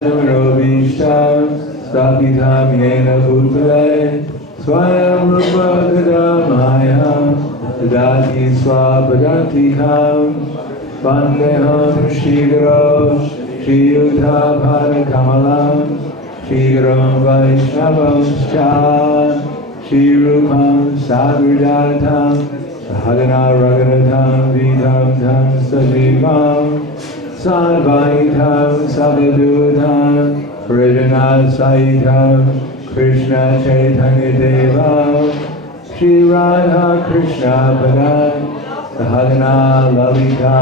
Rovisham Stapitam Yena Bhutale Swayam Rupa Gadamayam Dadati Swapadantikam Vandeham Shigro Shiyudha Bharakamalam Shigram Vaishnavam Cha Shirupam Sagrajatam Sahagana Raganatam Vidam Tam Sajivam Sadvaitam Sabadudam Pradana Saitam Krishna Chaitanya Deva Shri Radha Krishna Padan Sahagana Lalita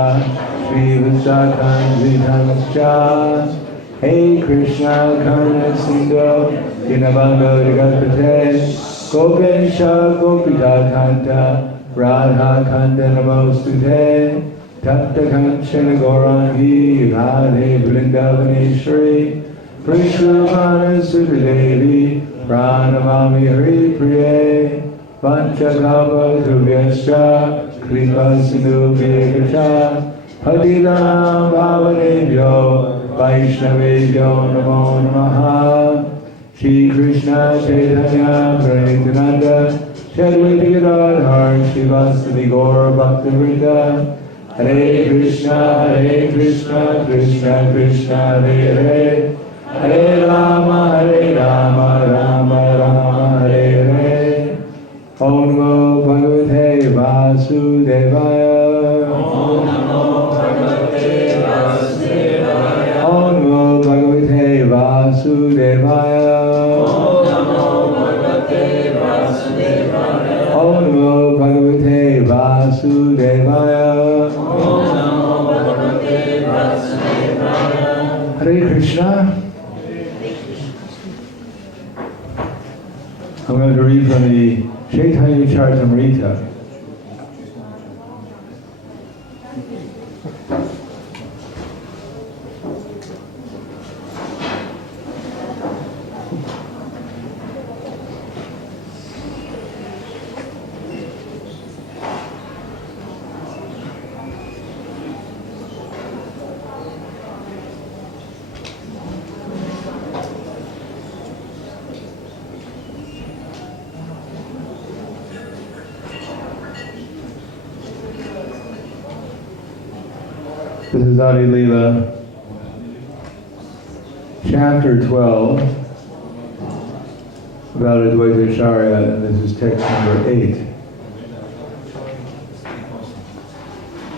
Shri Visakam Vitamscha Hey Krishna Karna Sindhu Dinabando Jagatpate Gopesha Gopika Kanta Radha Kanta Namostute Tapta Kanchana Gaurangi Radhe Vrindavaneshwari Prishravana Sutadevi Pranamami Hari Priye Vanchakapa Dhruvyascha Kripa Sindhu Vyagacha Patitam Bhavanebhyo Vaishnavebhyo Namo Namaha Shri Krishna Chaitanya Caritamrta Shadvaita Gadadhar Srivastava Gaura Bhaktivinoda Hare Krishna, Krishna Krishna, Hare Hare, Hare Rama, Rama Rama, Hare Hare. Om Namo Bhagavate Vasudevaya. Om Namo Bhagavate Vasudevaya. Om Namo Bhagavate Vasudevaya. Om Namo Bhagavate Vasudevaya. Om Namo Bhagavate Vasudevaya. Hare Krishna. I'm going to read from the Caitanya Caritamrta. This is Adi Lila, chapter 12, about Advaita Acharya, and this is text number 8.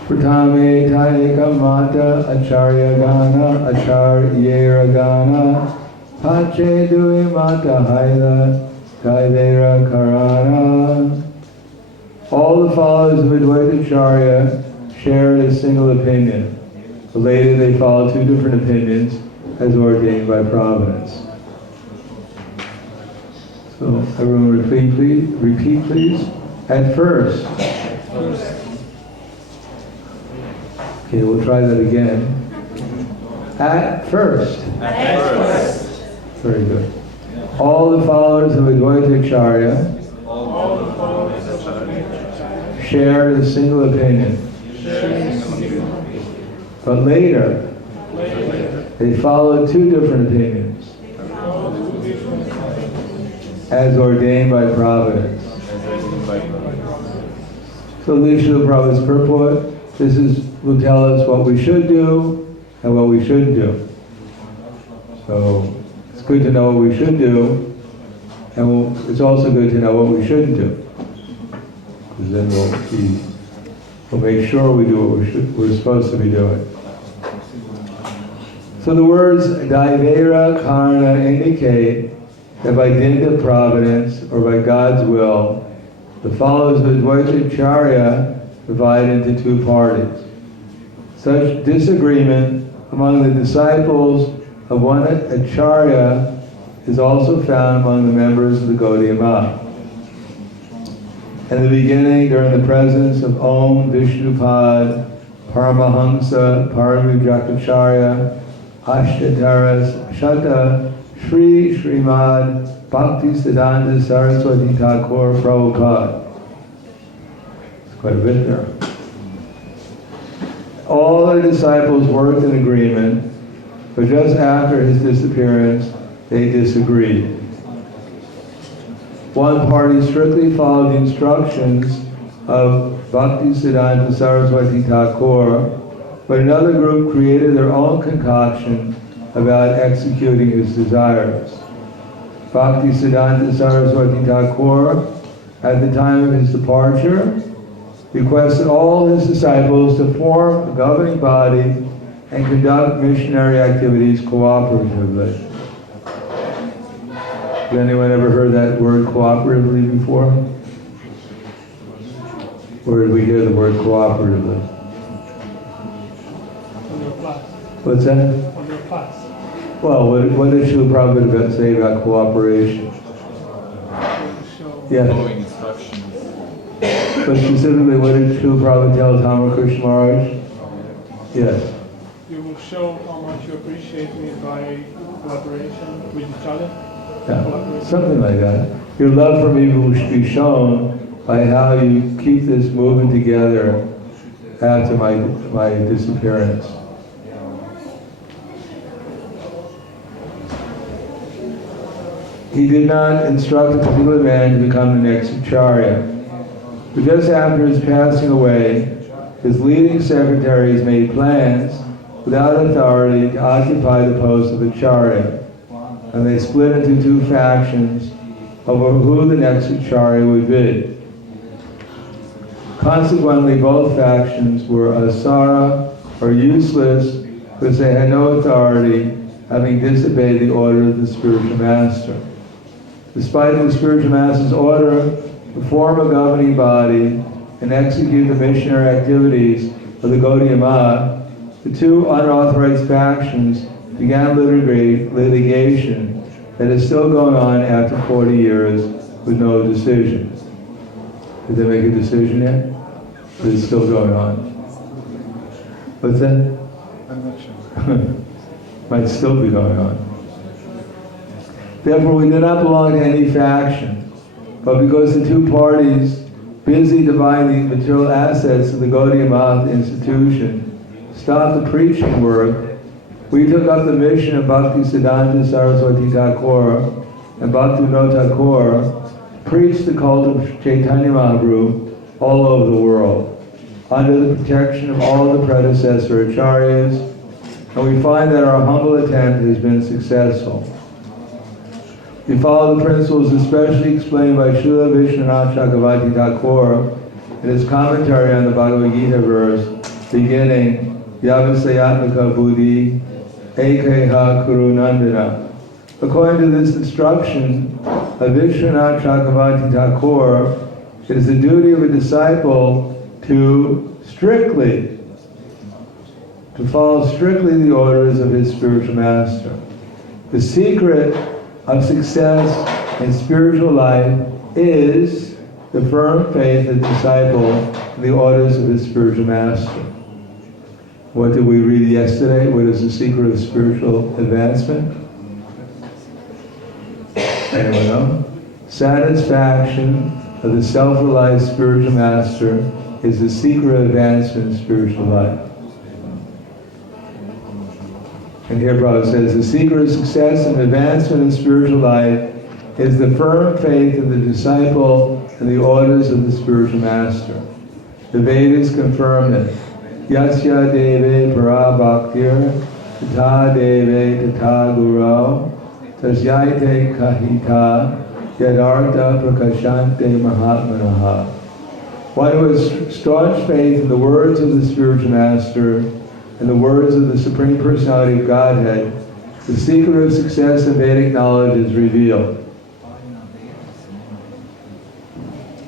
Pratame Taika Mata Acharya Gana Acharyera Gana Pache Dui Mata Haila Kaivera Karana. All the followers of Advaita Acharya shared a single opinion. But later they followed two different opinions as ordained by Providence. So everyone repeat please. At first. Okay, we'll try that again. At first. Very good. All the followers of Advaita Acharya shared a single opinion. But later, they followed two different opinions as ordained by Providence. So this is Prabhupada's purport. This will tell us what we should do and what we shouldn't do. So it's good to know what we should do, and it's also good to know what we shouldn't do. Because then we'll make sure we do what we're supposed to be doing. So the words Daivera Karna indicate that by dint of providence or by God's will, the followers of Advaita Acharya divide into two parties. Such disagreement among the disciples of one Acharya is also found among the members of the Gaudiya Math. In the beginning, during the presence of Om Vishnupad, Paramahamsa, Paramudrakacharya, Ashtataras, Shata, Shri Srimad Bhakti Siddhanta Saraswati Thakur Prabhupada. It's quite a bit there. All the disciples worked in agreement but just after his disappearance, they disagreed. One party strictly followed the instructions of Bhaktisiddhanta Saraswati Thakur, but another group created their own concoction about executing his desires. Bhaktisiddhanta Saraswati Thakur, at the time of his departure, requested all his disciples to form a governing body and conduct missionary activities cooperatively. Has anyone ever heard that word cooperatively before? Where did we hear the word cooperatively? On your class. What's that? On your class. Well, what did Srila Prabhupada say about cooperation? Yes. Following instructions. But specifically, what did Srila Prabhupada tell Ramakrishna Maharaj? Yes. You will show how much you appreciate me by collaboration with each other. Yeah, something like that. Your love for me will be shown by how you keep this moving together after my disappearance. He did not instruct a particular man to become the next acharya. But just after his passing away, his leading secretaries made plans without authority to occupy the post of acharya, and they split into two factions over who the next acharya would be. Consequently, both factions were asara, or useless, because they had no authority, having disobeyed the order of the spiritual master. Despite the spiritual master's order to form a governing body and execute the missionary activities of the Gaudiya Math, the two unauthorized factions began litigation that is still going on after 40 years with no decision. Did they make a decision yet? Or is it still going on? What's that? I'm not sure. Might still be going on. Therefore, we do not belong to any faction, but because the two parties, busy dividing the material assets of the Gaudiya Math institution, stopped the preaching work, we took up the mission of Bhaktisiddhanta Saraswati Thakur and Bhaktivinoda Thakur to preach the cult of Caitanya Mahaprabhu all over the world, under the protection of all the predecessor acharyas, and we find that our humble attempt has been successful. We follow the principles especially explained by Srila Vishwanath Chakravarti Thakur in his commentary on the Bhagavad Gita verse, beginning, Yavasayatmaka Buddhi, Ekeha Kurunandana. According to this instruction of Vishwanath Chakravarti Thakur, it is the duty of a disciple to follow strictly the orders of his spiritual master. The secret of success in spiritual life is the firm faith of the disciple in the orders of his spiritual master. What did we read yesterday? What is the secret of spiritual advancement? Anyone know? Satisfaction of the self-realized spiritual master is the secret of advancement in spiritual life. And here Prabhupada says, the secret of success and advancement in spiritual life is the firm faith of the disciple and the orders of the spiritual master. The Vedas confirm it. Yasya deve para bhaktir, tata deve tata guru, tasyayate kahita, yadartha prakashante mahatmanaha. One who has staunch faith in the words of the spiritual master and the words of the Supreme Personality of Godhead, the secret of success in Vedic knowledge is revealed.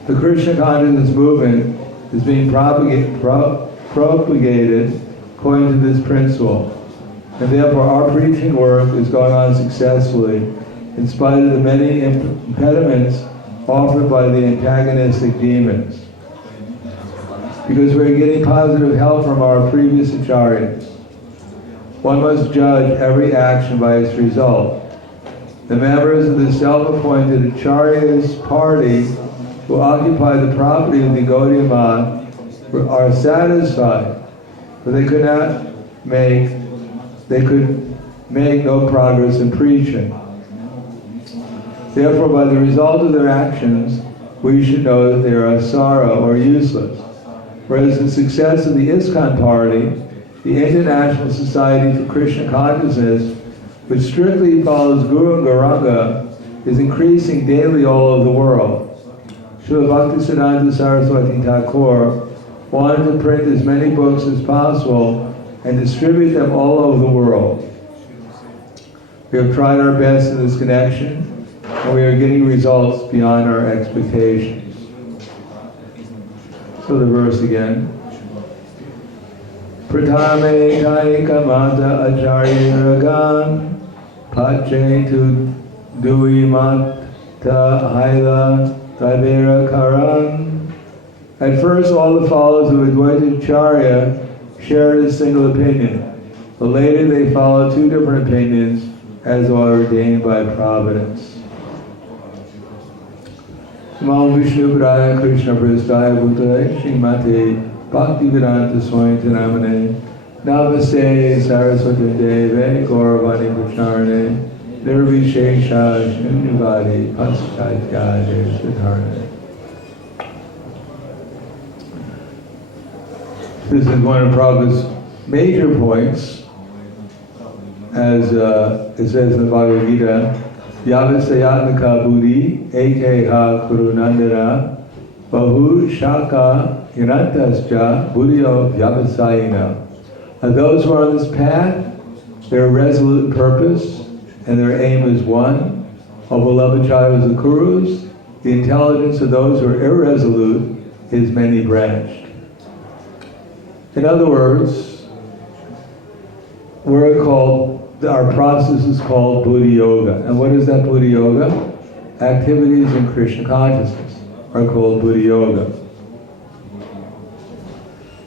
The Krishna consciousness movement is being propagated according to this principle, and therefore our preaching work is going on successfully in spite of the many impediments offered by the antagonistic demons. Because we're getting positive help from our previous acharyas. One must judge every action by its result. The members of the self-appointed acharya's party who occupy the property of the Gaudiya Math are satisfied, but they could make no progress in preaching. Therefore, by the result of their actions, we should know that they are asara, or useless. Whereas the success of the ISKCON party, the International Society for Krishna Consciousness, which strictly follows Guru Goranga, is increasing daily all over the world. Srila Bhaktisiddhanta Saraswati Thakur wanted to print as many books as possible and distribute them all over the world. We have tried our best in this connection, and we are getting results beyond our expectations. So the verse again. Pratame Caitanya Caritamrta Acharya Pache tu Dui Mata Haila Taivera Karan. At first, all the followers of Advaita Acharya shared a single opinion, but later they followed two different opinions as ordained by Providence. Namo Vishnu Padaya Krishna Prasthaya Bhutale Srimate Bhaktivedanta Swami Namane Namaste Saraswati Deve Gauravani Pracharane Nirvishesha Shunyavadi Paschaityade Siddharne. This is one of Prabhupada's major points, as it says in the Bhagavad Gita, Yavasayatmaka Buddhi Ekeha Kurunandana Bahu Shaka Yanantascha Buddhyo Yavasayina. And those who are on this path, their resolute purpose and their aim is one. O beloved child of the Kurus, the intelligence of those who are irresolute is many-branched. In other words, our process is called Buddhi Yoga. And what is that Buddhi Yoga? Activities in Krishna consciousness are called Buddhi Yoga.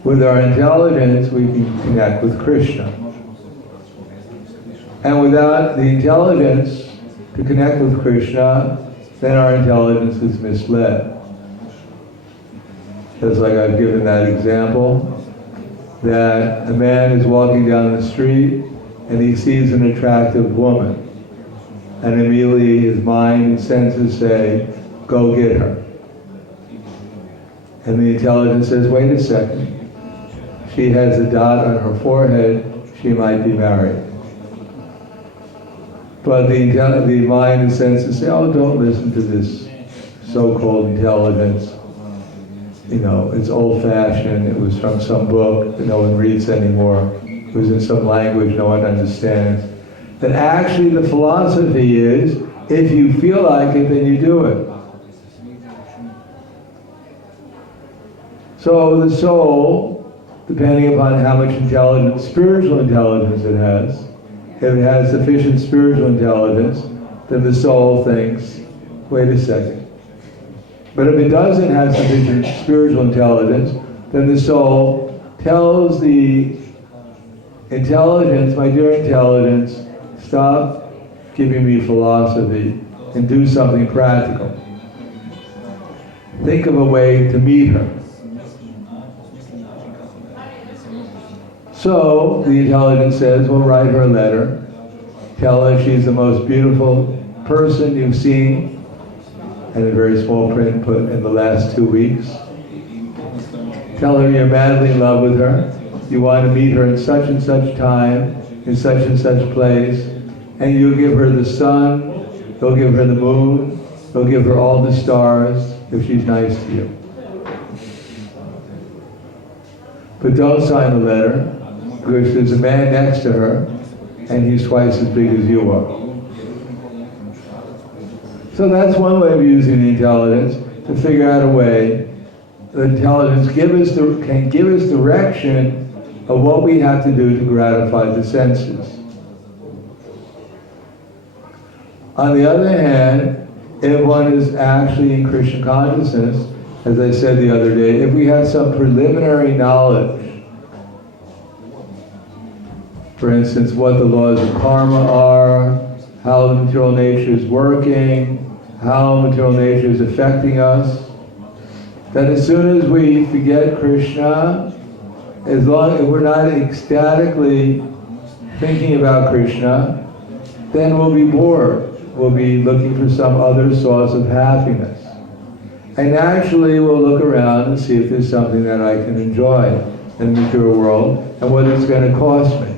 With our intelligence, we can connect with Krishna. And without the intelligence to connect with Krishna, then our intelligence is misled. Just like I've given that example, that a man is walking down the street and he sees an attractive woman. And immediately his mind and senses say, go get her. And the intelligence says, wait a second. She has a dot on her forehead, she might be married. But the mind and senses say, oh, don't listen to this so-called intelligence. You know, it's old-fashioned, it was from some book that no one reads anymore. It was in some language no one understands. That actually the philosophy is, if you feel like it, then you do it. So the soul, depending upon how much intelligence, spiritual intelligence it has, if it has sufficient spiritual intelligence, then the soul thinks, wait a second. But if it doesn't have sufficient spiritual intelligence, then the soul tells the intelligence, my dear intelligence, stop giving me philosophy and do something practical. Think of a way to meet her. So the intelligence says, well, write her a letter. Tell her she's the most beautiful person you've seen, and a very small print put in the last 2 weeks. Tell her you're madly in love with her. You want to meet her in such and such time, in such and such place, and you'll give her the sun, you'll give her the moon, you'll give her all the stars if she's nice to you. But don't sign the letter, because there's a man next to her, and he's twice as big as you are. So that's one way of using the intelligence, to figure out a way. The intelligence can give us direction of what we have to do to gratify the senses. On the other hand, if one is actually in Krishna consciousness, as I said the other day, if we have some preliminary knowledge, for instance, what the laws of karma are, how the material nature is working, how material nature is affecting us, that as soon as we forget Krishna, as long as we're not ecstatically thinking about Krishna, then we'll be bored. We'll be looking for some other source of happiness. And naturally we'll look around and see if there's something that I can enjoy in the material world and what it's going to cost me.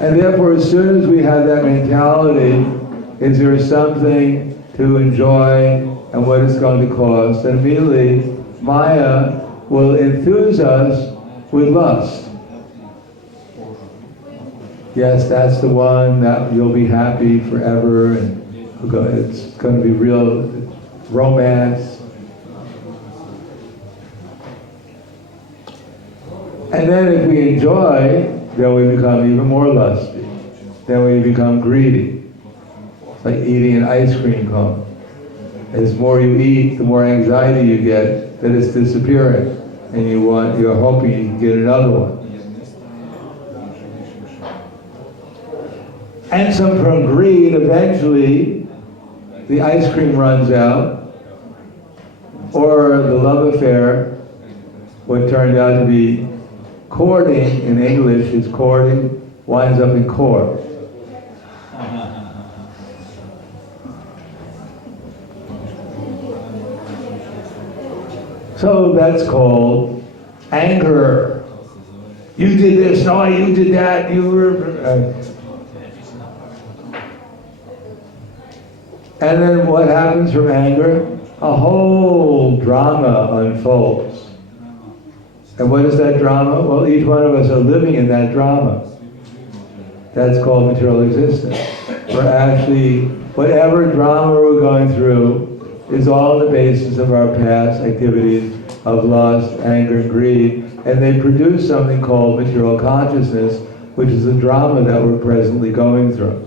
And therefore, as soon as we have that mentality, is there something to enjoy and what it's going to cost, and immediately Maya will enthuse us with lust. Yes, that's the one, that you'll be happy forever, and it's going to be real romance. And then if we enjoy, then we become even more lusty. Then we become greedy. It's like eating an ice cream cone. As more you eat, the more anxiety you get that it's disappearing, and you're hoping you can get another one. And so from greed, eventually, the ice cream runs out, or the love affair, what turned out to be courting, in English is courting, winds up in court. So that's called anger. You did this, no, you did that, you were... And then what happens from anger? A whole drama unfolds. And what is that drama? Well, each one of us are living in that drama. That's called material existence. We're actually, whatever drama we're going through is all on the basis of our past activities of lust, anger, and greed, and they produce something called material consciousness, which is the drama that we're presently going through.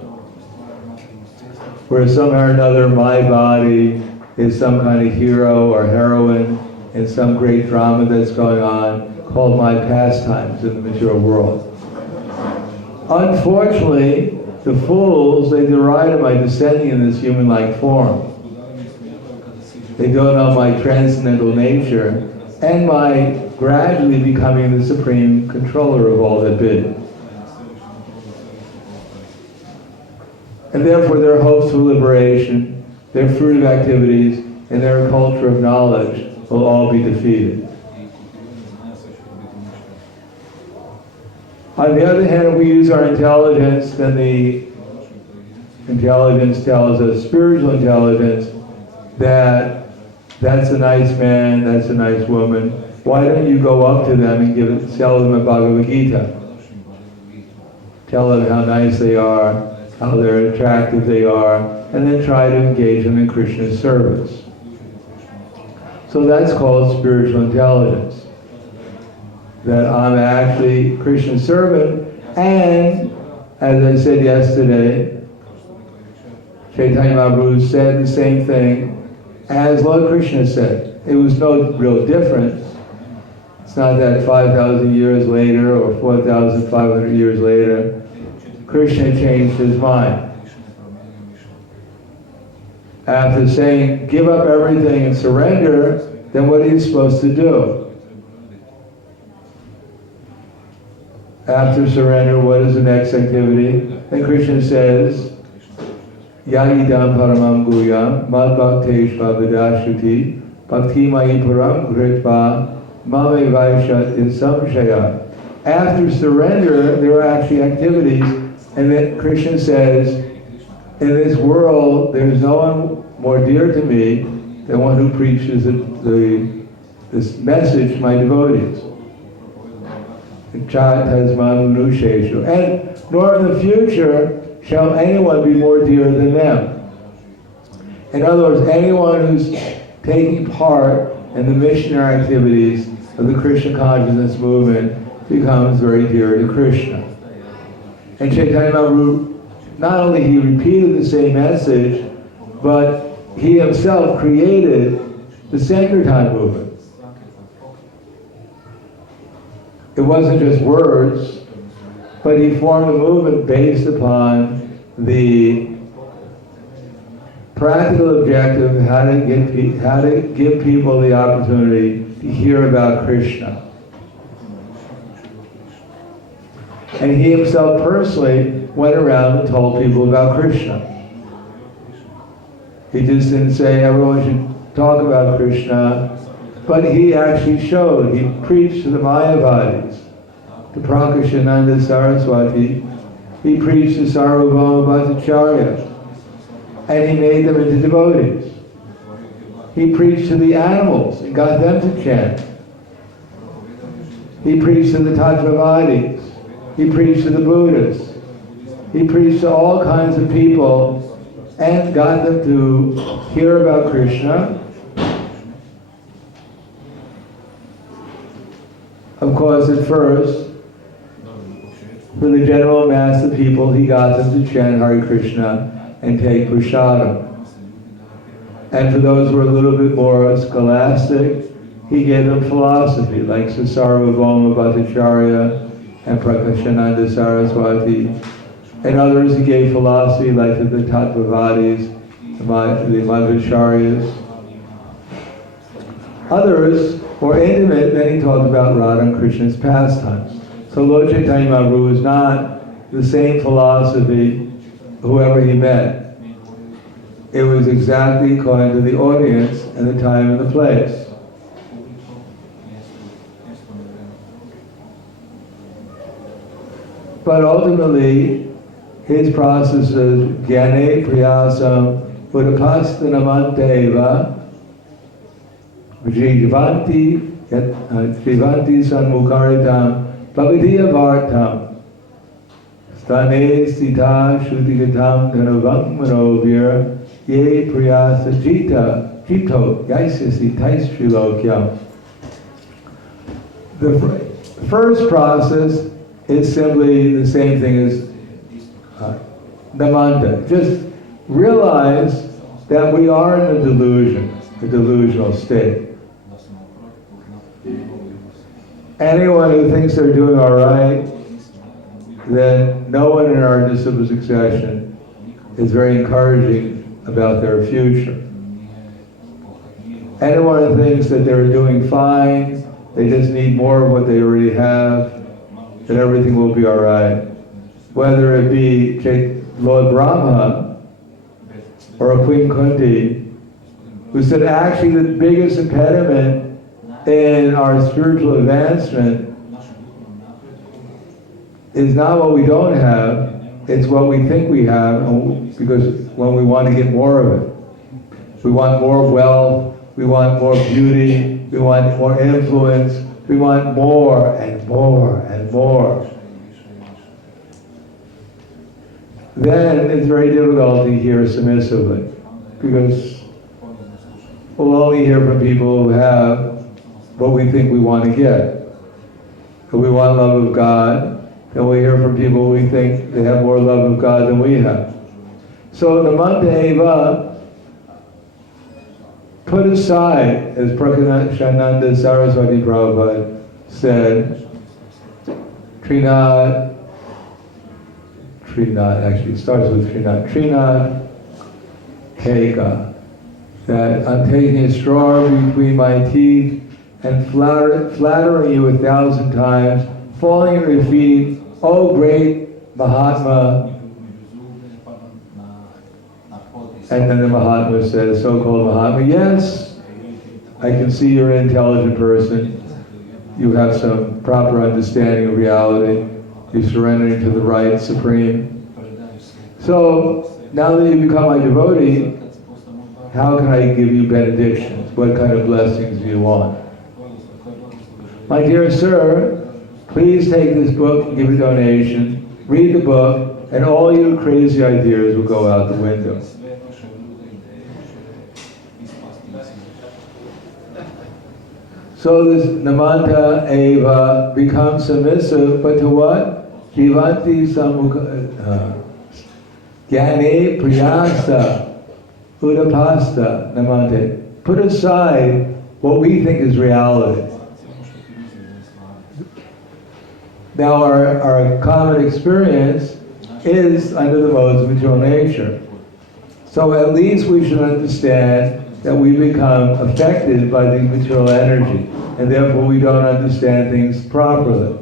Where somehow or another my body is some kind of hero or heroine in some great drama that's going on called my pastimes in the material world. Unfortunately, the fools, they deride my descending in this human-like form. They don't know my transcendental nature and my gradually becoming the supreme controller of all that be. And therefore their hopes for liberation, their fruitive activities, and their culture of knowledge will all be defeated. On the other hand, if we use our intelligence, then the intelligence tells us, spiritual intelligence, that that's a nice man, that's a nice woman. Why don't you go up to them and tell them a Bhagavad Gita? Tell them how nice they are, how they're attractive they are, and then try to engage them in Krishna's service. So that's called spiritual intelligence. That I'm actually Krishna's servant, and as I said yesterday, Caitanya Caritamrta said the same thing as Lord Krishna said. It was no real difference. It's not that 5,000 years later or 4,500 years later, Krishna changed his mind. After saying, give up everything and surrender, then what are you supposed to do? After surrender, what is the next activity? Then Krishna says, Yagidam paramam guyam mad bhakteshva vidashuti bhakti mai param gritva mame vaishat in samshaya. After surrender, there are actually activities, and then Krishna says, in this world, there's no one more dear to me than one who preaches this message to my devotees. And nor in the future shall anyone be more dear than them. In other words, anyone who's taking part in the missionary activities of the Krishna consciousness movement becomes very dear to Krishna. And Caitanya Caritamrta, not only he repeated the same message, but he himself created the Sankirtan movement. It wasn't just words, but he formed a movement based upon the practical objective of how to give people the opportunity to hear about Krishna. And he himself personally went around and told people about Krishna. He just didn't say everyone should talk about Krishna, but he actually showed, he preached to the Mayavadis, to Prahladananda Saraswati, he preached to Sarvabhauma Bhattacharya, and he made them into devotees. He preached to the animals and got them to chant. He preached to the Tattvavadis. He preached to the Buddhists. He preached to all kinds of people and got them to hear about Krishna. Of course, at first, for the general mass of people, he got them to chant Hare Krishna and take prasadam. And for those who were a little bit more scholastic, he gave them philosophy, like Sarvabhauma Bhattacharya and Prahladananda Saraswati. And others he gave philosophy, like to the Tattvavadis, the Madhvacharyas. Others, more intimate, then he talked about Radha and Krishna's pastimes. So Lord Chaitanya Mahaprabhu was not the same philosophy whoever he met. It was exactly according to the audience and the time and the place. But ultimately, his process is Jnane Priyasam Buddhapastanamanteva Jivanti Sanmukaritam Bhavadiya Vartam Stane Sita Shutigatam Dhanavam Manovir Ye Priyasa Jita Jito Yaisasi Taistrilokyam. The first process is simply the same thing as Namanta. Just realize that we are in a delusion, a delusional state. Anyone who thinks they're doing all right, then no one in our disciple succession is very encouraging about their future. Anyone who thinks that they're doing fine, they just need more of what they already have, that everything will be all right. Whether it be Lord Brahma or Queen Kunti, who said actually the biggest impediment in our spiritual advancement is not what we don't have, it's what we think we have, because when we want to get more of it. We want more wealth, we want more beauty, we want more influence, we want more and more and more. Then it's very difficult to hear submissively, because we'll only hear from people who have what we think we want to get. If we want love of God, then we hear from people we think they have more love of God than we have. So Namanta Eva, put aside, as Prahladananda Saraswati Prabhupada said, Trinad, actually it starts with Trinad Keka, that I'm taking a straw between my teeth and flattering you 1,000 times, falling at your feet, oh great Mahatma. And then the Mahatma says, so-called Mahatma, yes, I can see you're an intelligent person. You have some proper understanding of reality. You're surrendering to the right supreme. So, now that you become my devotee, how can I give you benedictions? What kind of blessings do you want? My dear sir, please take this book and give a donation, read the book, and all your crazy ideas will go out the window. So this Namanta Eva becomes submissive, but to what? Jivanti Jnane Priyasa Udapasta Namante. Put aside what we think is reality. Now our common experience is under the modes of material nature. So at least we should understand that we become affected by the material energy, and therefore we don't understand things properly.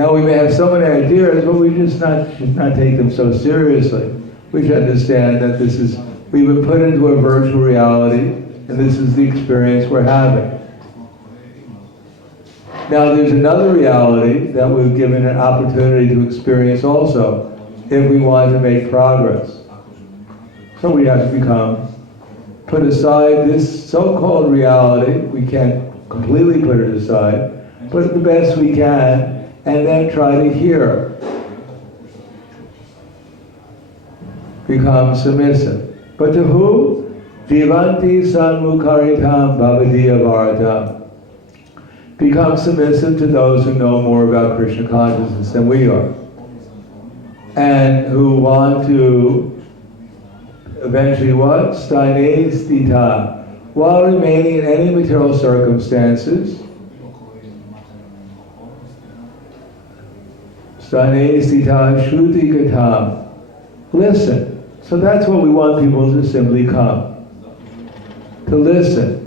Now we may have so many ideas, but we just should not take them so seriously. We should understand that we've been put into a virtual reality, and this is the experience we're having. Now there's another reality that we've given an opportunity to experience also, if we want to make progress. So we have to put aside this so-called reality. We can't completely put it aside, but the best we can, and then try to hear. Become submissive. But to who? Jivanti sanmukaritam bhavadiya bharatam. Become submissive to those who know more about Krishna consciousness than we are, and who want to eventually what? Sthaine stita. While remaining in any material circumstances, sthaine stita shruti gatam. Listen. So that's what we want people to simply come. To listen.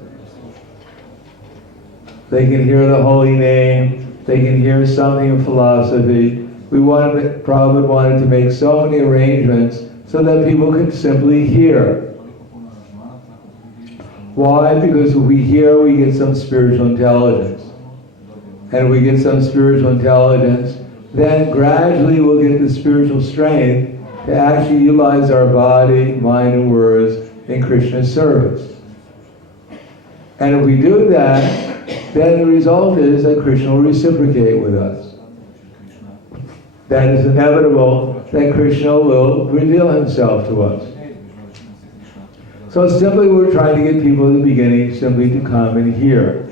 They can hear the holy name, they can hear something of philosophy. Prabhupada wanted to make so many arrangements so that people can simply hear. Why? Because if we hear, we get some spiritual intelligence. And if we get some spiritual intelligence, then gradually we'll get the spiritual strength to actually utilize our body, mind, and words in Krishna's service. And if we do that, then the result is that Krishna will reciprocate with us. That is inevitable, that Krishna will reveal himself to us. So simply we're trying to get people at the beginning simply to come and hear.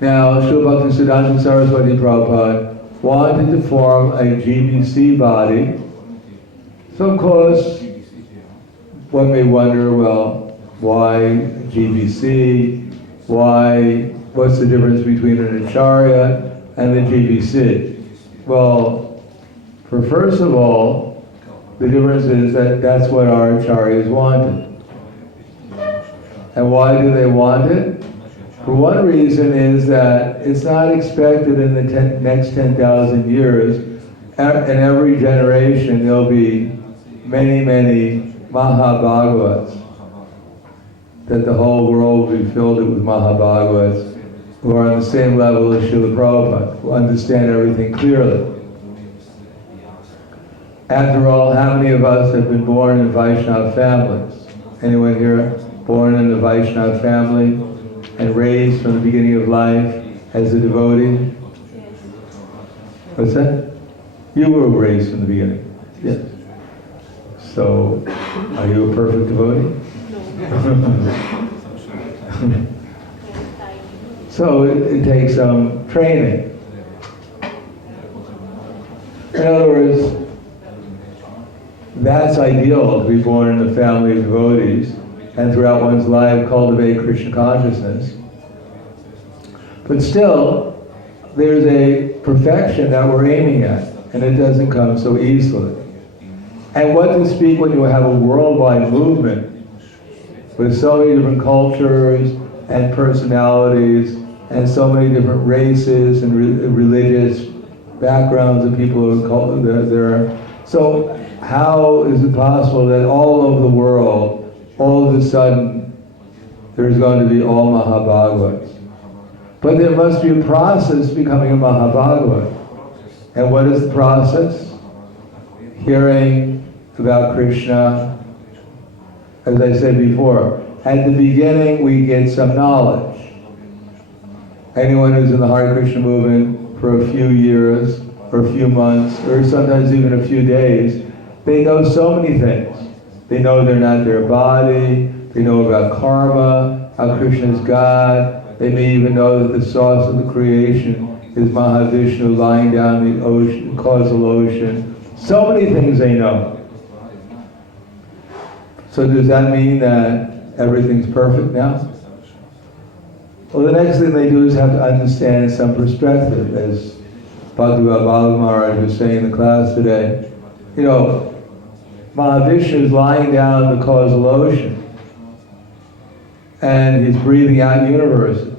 Now, Srila Bhaktisiddhanta Saraswati Prabhupada wanted to form a GBC body. So of course, one may wonder, well, why GBC? What's the difference between an Acharya and the GBC? Well, first of all, the difference is that that's what our Acharyas wanted. And why do they want it? For one reason is that it's not expected in the next 10,000 years, in every generation there'll be many, many Mahabhagavats, that the whole world will be filled with Mahabhagavats who are on the same level as Srila Prabhupada, who understand everything clearly. After all, how many of us have been born in Vaishnava families? Anyone here born in a Vaishnava family and raised from the beginning of life as a devotee? What's that? You were raised from the beginning. Yes. So, are you a perfect devotee? So it takes some training. In other words, that's ideal to be born in a family of devotees and throughout one's life cultivate Krishna consciousness. But still, there's a perfection that we're aiming at, and it doesn't come so easily. And what to speak when you have a worldwide movement with so many different cultures and personalities and so many different races and religious backgrounds of people who are there. So how is it possible that all over the world, all of a sudden, there's going to be all Mahabhagavats? But there must be a process becoming a Mahabhagavat. And what is the process? Hearing about Krishna. As I said before, at the beginning we get some knowledge. Anyone who's in the Hare Krishna movement for a few years, or a few months, or sometimes even a few days, they know so many things. They know they're not their body, they know about karma, how Krishna is God, they may even know that the source of the creation is Mahavishnu lying down the ocean, causal ocean. So many things they know. So does that mean that everything's perfect now? Well, the next thing they do is have to understand some perspective, as Bhaktivedanta Balaji Maharaj was saying in the class today. You know, Mahavishnu is lying down the causal ocean, and he's breathing out universes.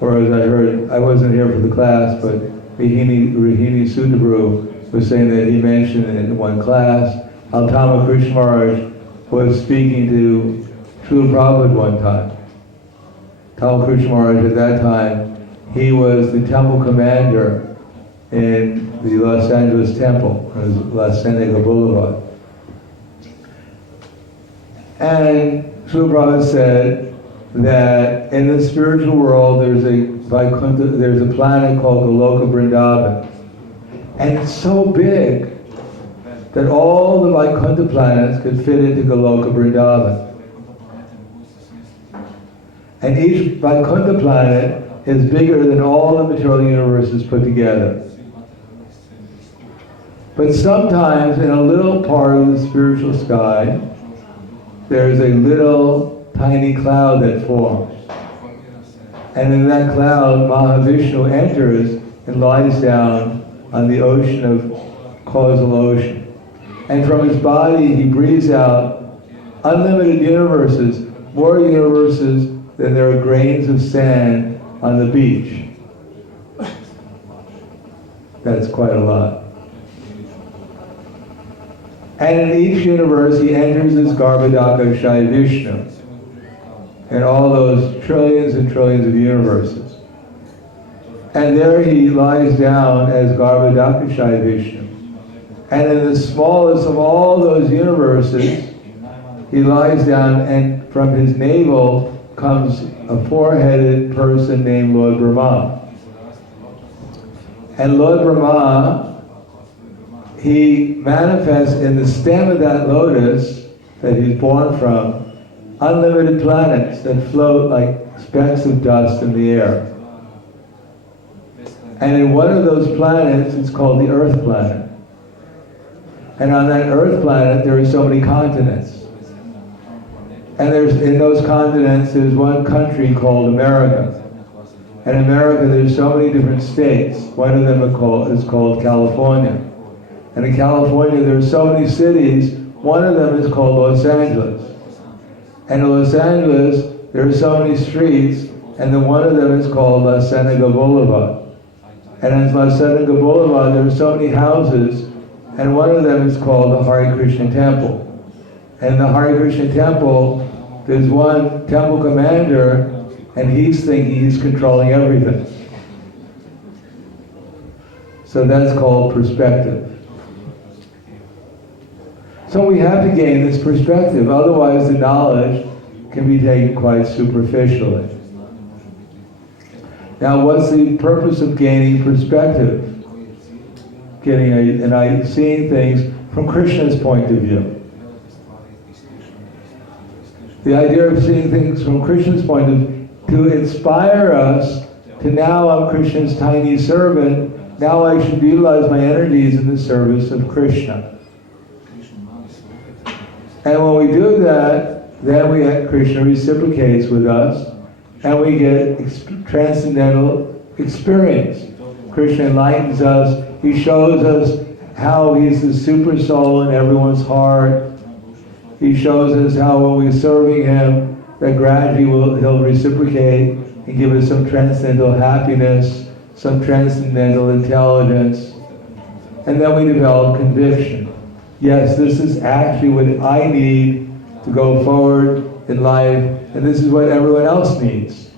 or as I heard, I wasn't here for the class, but Rahini Sudabru was saying that he mentioned in one class how Tama Krishna Maharaj was speaking to Srila Prabhupada one time. Tama Krishna Maharaj at that time, he was the temple commander in the Los Angeles temple, it was La Cienega Boulevard. And Srila Prabhupada said that in the spiritual world there's a planet called Goloka Vrindavan. And it's so big that all the Vaikuntha planets could fit into Goloka Vrindavan. And each Vaikuntha planet is bigger than all the material universes put together. But sometimes in a little part of the spiritual sky, there's a little tiny cloud that forms. And in that cloud, Mahavishnu enters and lies down on the ocean of causal ocean. And from his body, he breathes out unlimited universes, more universes than there are grains of sand on the beach. That's quite a lot. And in each universe, he enters as Garbhodaka Shai Vishnu, in all those trillions and trillions of universes. And there he lies down as Garbhodaka Shai Vishnu. And in the smallest of all those universes, he lies down, and from his navel comes a four-headed person named Lord Brahma. And Lord Brahma, he manifests in the stem of that lotus that he's born from, unlimited planets that float like specks of dust in the air. And in one of those planets, it's called the Earth planet. And on that Earth planet, there are so many continents. And in those continents, there's one country called America. And in America, there's so many different states. One of them is called California. And in California, there are so many cities. One of them is called Los Angeles. And in Los Angeles, there are so many streets, and then one of them is called La Cienega Boulevard. And in La Cienega Boulevard, there are so many houses, and one of them is called the Hare Krishna Temple. And the Hare Krishna Temple, there's one temple commander, and he's thinking he's controlling everything. So that's called perspective. So we have to gain this perspective, otherwise the knowledge can be taken quite superficially. Now what's the purpose of gaining perspective? Seeing things from Krishna's point of view. The idea of seeing things from Krishna's point of view, to inspire us to now I'm Krishna's tiny servant, now I should utilize my energies in the service of Krishna. And when we do that, then Krishna reciprocates with us, and we get transcendental experience. Krishna enlightens us. He shows us how he's the super soul in everyone's heart. He shows us how when we're serving him, that gradually he'll reciprocate and give us some transcendental happiness, some transcendental intelligence. And then we develop conviction. Yes, this is actually what I need to go forward in life, and this is what everyone else needs.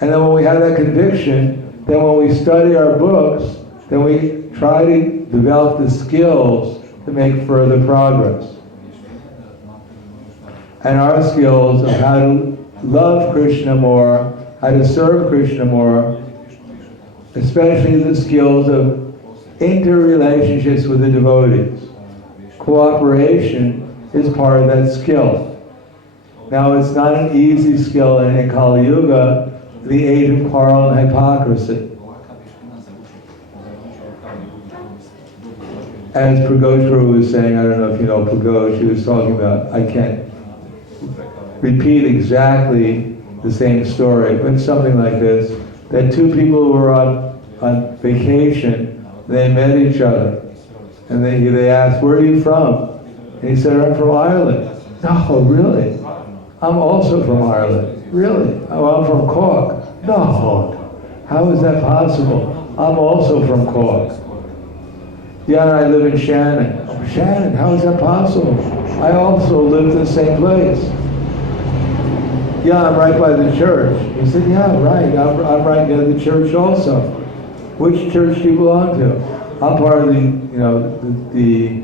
And then when we have that conviction, then when we study our books, then we try to develop the skills to make further progress. And our skills of how to love Krishna more, how to serve Krishna more, especially the skills of interrelationships with the devotees. Cooperation is part of that skill. Now it's not an easy skill in Kali Yuga, the age of quarrel and hypocrisy. As Pragosh was saying, I don't know if you know Pragosh, he was talking about, I can't repeat exactly the same story, but something like this, that two people were on vacation, they met each other, and they asked, where are you from? And he said, I'm from Ireland. Oh, really? I'm also from Ireland. Really? Oh, I'm from Cork. No. How is that possible? I'm also from Cork. Yeah, and I live in Shannon. Oh, Shannon, how is that possible? I also live in the same place. Yeah, I'm right by the church. He said, yeah, right. I'm right near the church also. Which church do you belong to? I'm part of the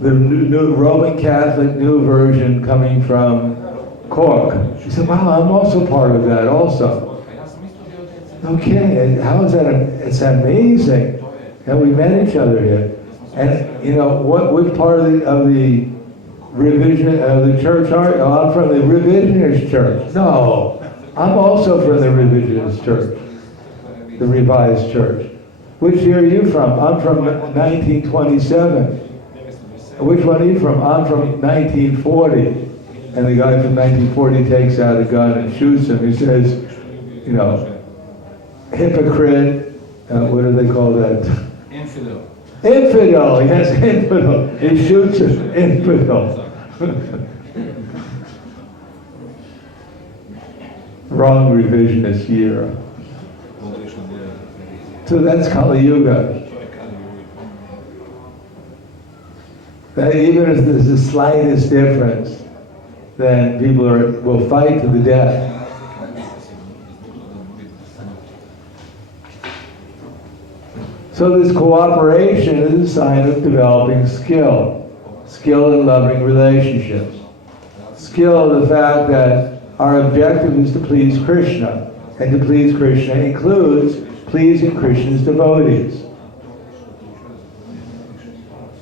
new Roman Catholic New Version coming from Cork. He said, wow, I'm also part of that also. Okay, how is that? It's amazing that we met each other here. And which part of the revision of the church are you? Oh, I'm from the revisionist church. No, I'm also from the revisionist church, the revised church. Which year are you from? I'm from 1927. Which one are you from? I'm from 1940. And the guy from 1940 takes out a gun and shoots him. He says, hypocrite, what do they call that? Infidel. Infidel, yes, infidel. He shoots him, infidel. Wrong revisionist year. So that's Kali Yuga. That even if there's the slightest difference, then people will fight to the death. So this cooperation is a sign of developing skill. Skill in loving relationships. Skill, the fact that our objective is to please Krishna. And to please Krishna includes pleasing Krishna's devotees.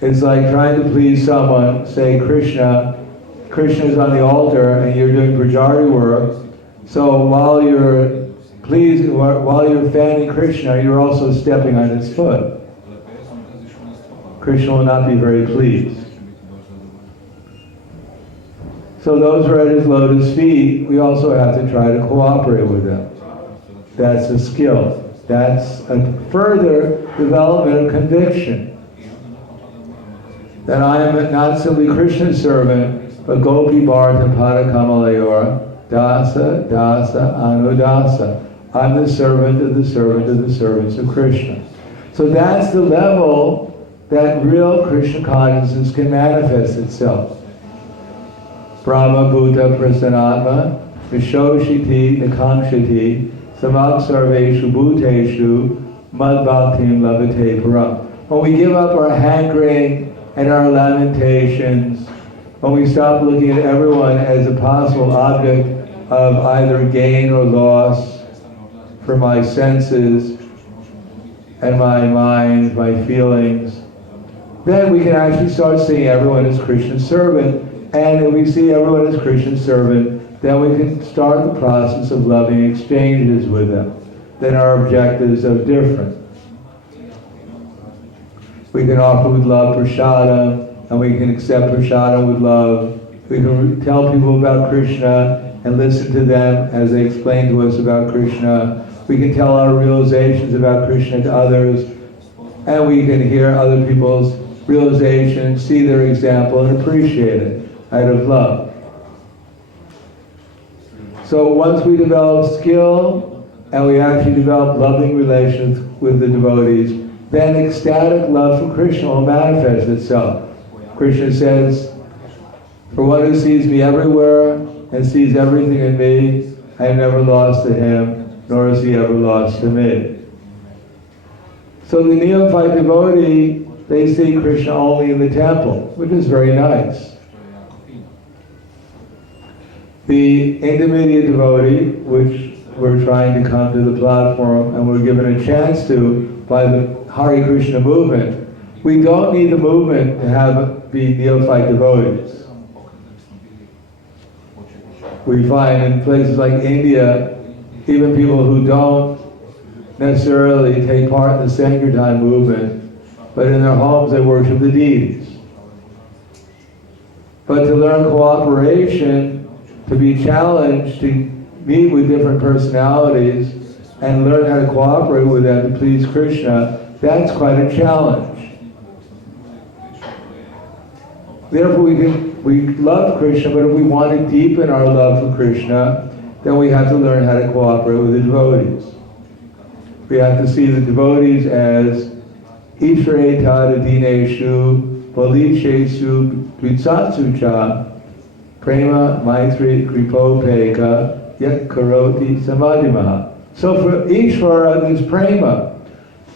It's like trying to please someone, say Krishna is on the altar and you're doing pujari work. So while you're fanning Krishna, you're also stepping on his foot. Krishna will not be very pleased. So those who are at his lotus feet, we also have to try to cooperate with them. That's a skill. That's a further development of conviction. That I am not simply Krishna's servant, but Gopi Bharata Pada Kamalayora, Dasa, Dasa, Anudasa. I'm the servant of the servant of the servants of Krishna. So that's the level that real Krishna consciousness can manifest itself. Brahma Bhuta Prasanatma, Vishoshiti Nikamshati, Samak Sarveshu Bhuteshu, Mad Bhaktim Lavate Param. When we give up our hankering and our lamentations, when we stop looking at everyone as a possible object of either gain or loss for my senses and my mind, my feelings, then we can actually start seeing everyone as Krishna's servant. And if we see everyone as Krishna's servant, then we can start the process of loving exchanges with them. Then our objectives are different. We can offer with love prashadam, and we can accept prashadam with love. We can tell people about Krishna and listen to them as they explain to us about Krishna. We can tell our realizations about Krishna to others, and we can hear other people's realizations, see their example, and appreciate it out of love. So once we develop skill, and we actually develop loving relations with the devotees, then ecstatic love for Krishna will manifest itself. Krishna says, for one who sees me everywhere and sees everything in me, I am never lost to him, nor is he ever lost to me. So the neophyte devotee, they see Krishna only in the temple, which is very nice. The intermediate devotee, which we're trying to come to the platform and we're given a chance to by the Hare Krishna movement, we don't need the movement to be neophyte devotees. We find in places like India, even people who don't necessarily take part in the Sankirtan movement, but in their homes they worship the deities. But to learn cooperation, to be challenged, to meet with different personalities and learn how to cooperate with them to please Krishna, that's quite a challenge. Therefore we love Krishna, but if we want to deepen our love for Krishna, then we have to learn how to cooperate with the devotees. We have to see the devotees as Ishvareta dineshu, Balisheshu, Dvitsatsu cha, Prema Maitri Kripopeka, Yat Karoti Samadhimaha. So for Ishvara there's Prema,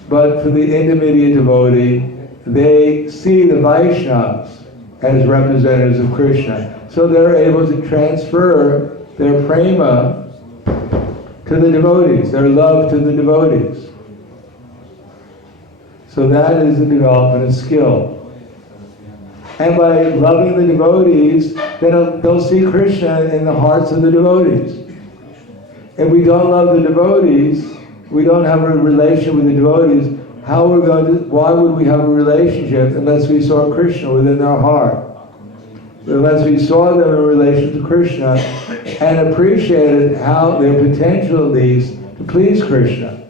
but for the intermediate devotee, they see the Vaishnavas as representatives of Krishna. So they're able to transfer their Prema to the devotees, their love to the devotees. So that is the development of skill. And by loving the devotees, then they'll see Krishna in the hearts of the devotees. If we don't love the devotees, we don't have a relation with the devotees, why would we have a relationship unless we saw Krishna within their heart? Unless we saw them in relation to Krishna and appreciated how their potential leads to please Krishna,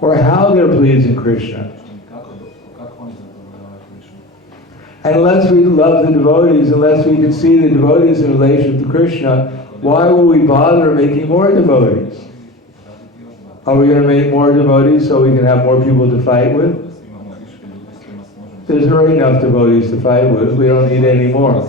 or how they're pleasing Krishna. And unless we love the devotees, unless we can see the devotees in relation to Krishna, why will we bother making more devotees? Are we going to make more devotees so we can have more people to fight with? There's already enough devotees to fight with. We don't need any more.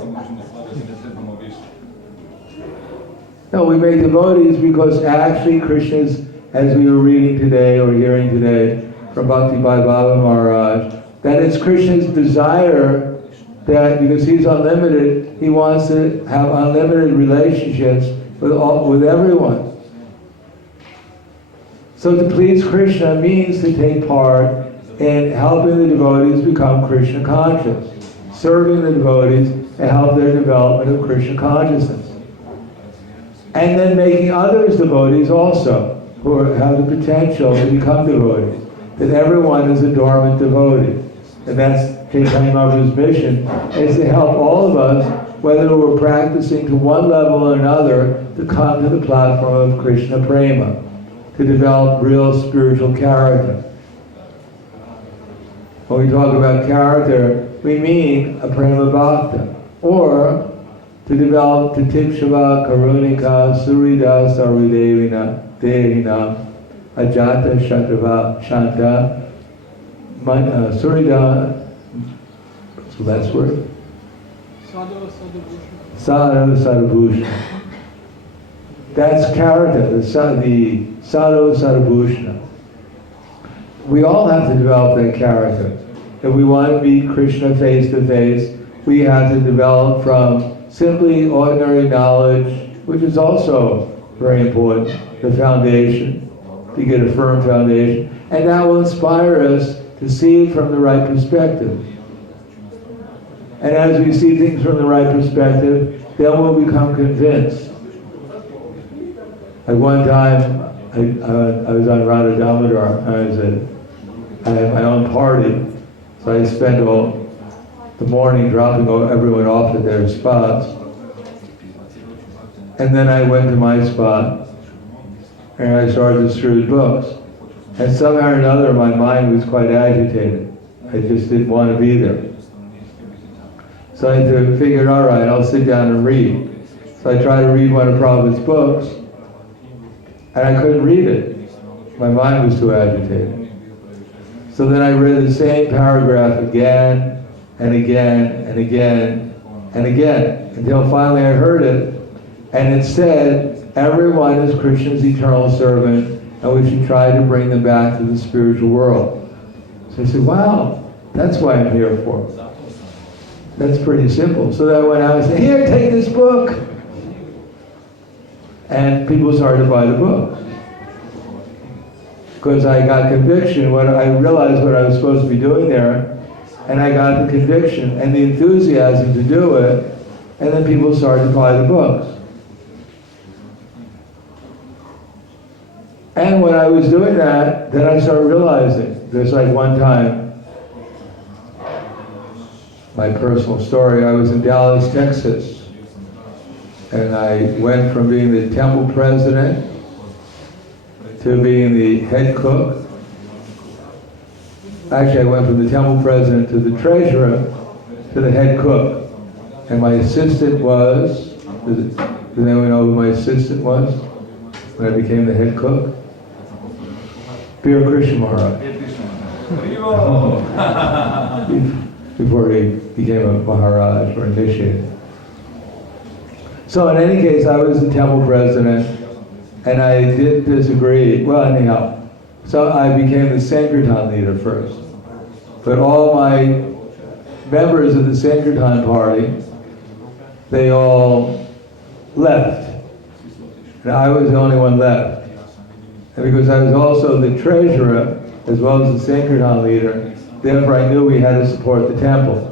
No, we make devotees because actually Krishna's, as we were reading today or hearing today from Bhakti Baba Maharaj, that it's Krishna's desire that, because he's unlimited, he wants to have unlimited relationships with everyone. So to please Krishna means to take part in helping the devotees become Krishna conscious, serving the devotees to help their development of Krishna consciousness. And then making others devotees also, who have the potential to become devotees. That everyone is a dormant devotee. And that's Caitanya Mahaprabhu's mission, is to help all of us, whether we're practicing to one level or another, to come to the platform of Krishna Prema, to develop real spiritual character. When we talk about character, we mean a Prema Bhakta, or to develop Titikshava Karunika Surida Sarudevina Dehina Ajata Shatava Shanta Surida, what's the last word? Sadhu Sadhubhushna. That's character, the Sadhu Sadhubhushna. We all have to develop that character. If we want to meet Krishna face to face, we have to develop from simply ordinary knowledge, which is also very important, the foundation, to get a firm foundation. And that will inspire us to see it from the right perspective. And as we see things from the right perspective, then we'll become convinced. At one time, I was on Radha Damodar, I had my own party, so I spent all the morning dropping everyone off at their spots. And then I went to my spot, and I started to distribute books. And somehow or another, my mind was quite agitated. I just didn't want to be there. So I figured, all right, I'll sit down and read. So I tried to read one of Prabhupada's books, and I couldn't read it. My mind was too agitated. So then I read the same paragraph again, and again, and again, and again, until finally I heard it, and it said, everyone is Krishna's eternal servant, and we should try to bring them back to the spiritual world. So I said, wow, that's what I'm here for. That's pretty simple. So then I went out and said, here, take this book. And people started to buy the book. Because I got conviction, when I realized what I was supposed to be doing there, and I got the conviction and the enthusiasm to do it, and then people started to buy the books. And when I was doing that, then I started realizing, there's like one time, my personal story, I was in Dallas, Texas, and I went from being the temple president to being the head cook. Actually, I went from the temple president to the treasurer to the head cook. And my assistant was Does anyone know who my assistant was when I became the head cook? Bir Krishna Maharaj. Before he became a Maharaj or initiated. So in any case, I was the temple president, and I did disagree. Well, anyhow, so I became the Sankirtan leader first. But all my members of the Sankirtan party, they all left. And I was the only one left. And because I was also the treasurer, as well as the Sankirtan leader, therefore I knew we had to support the temple.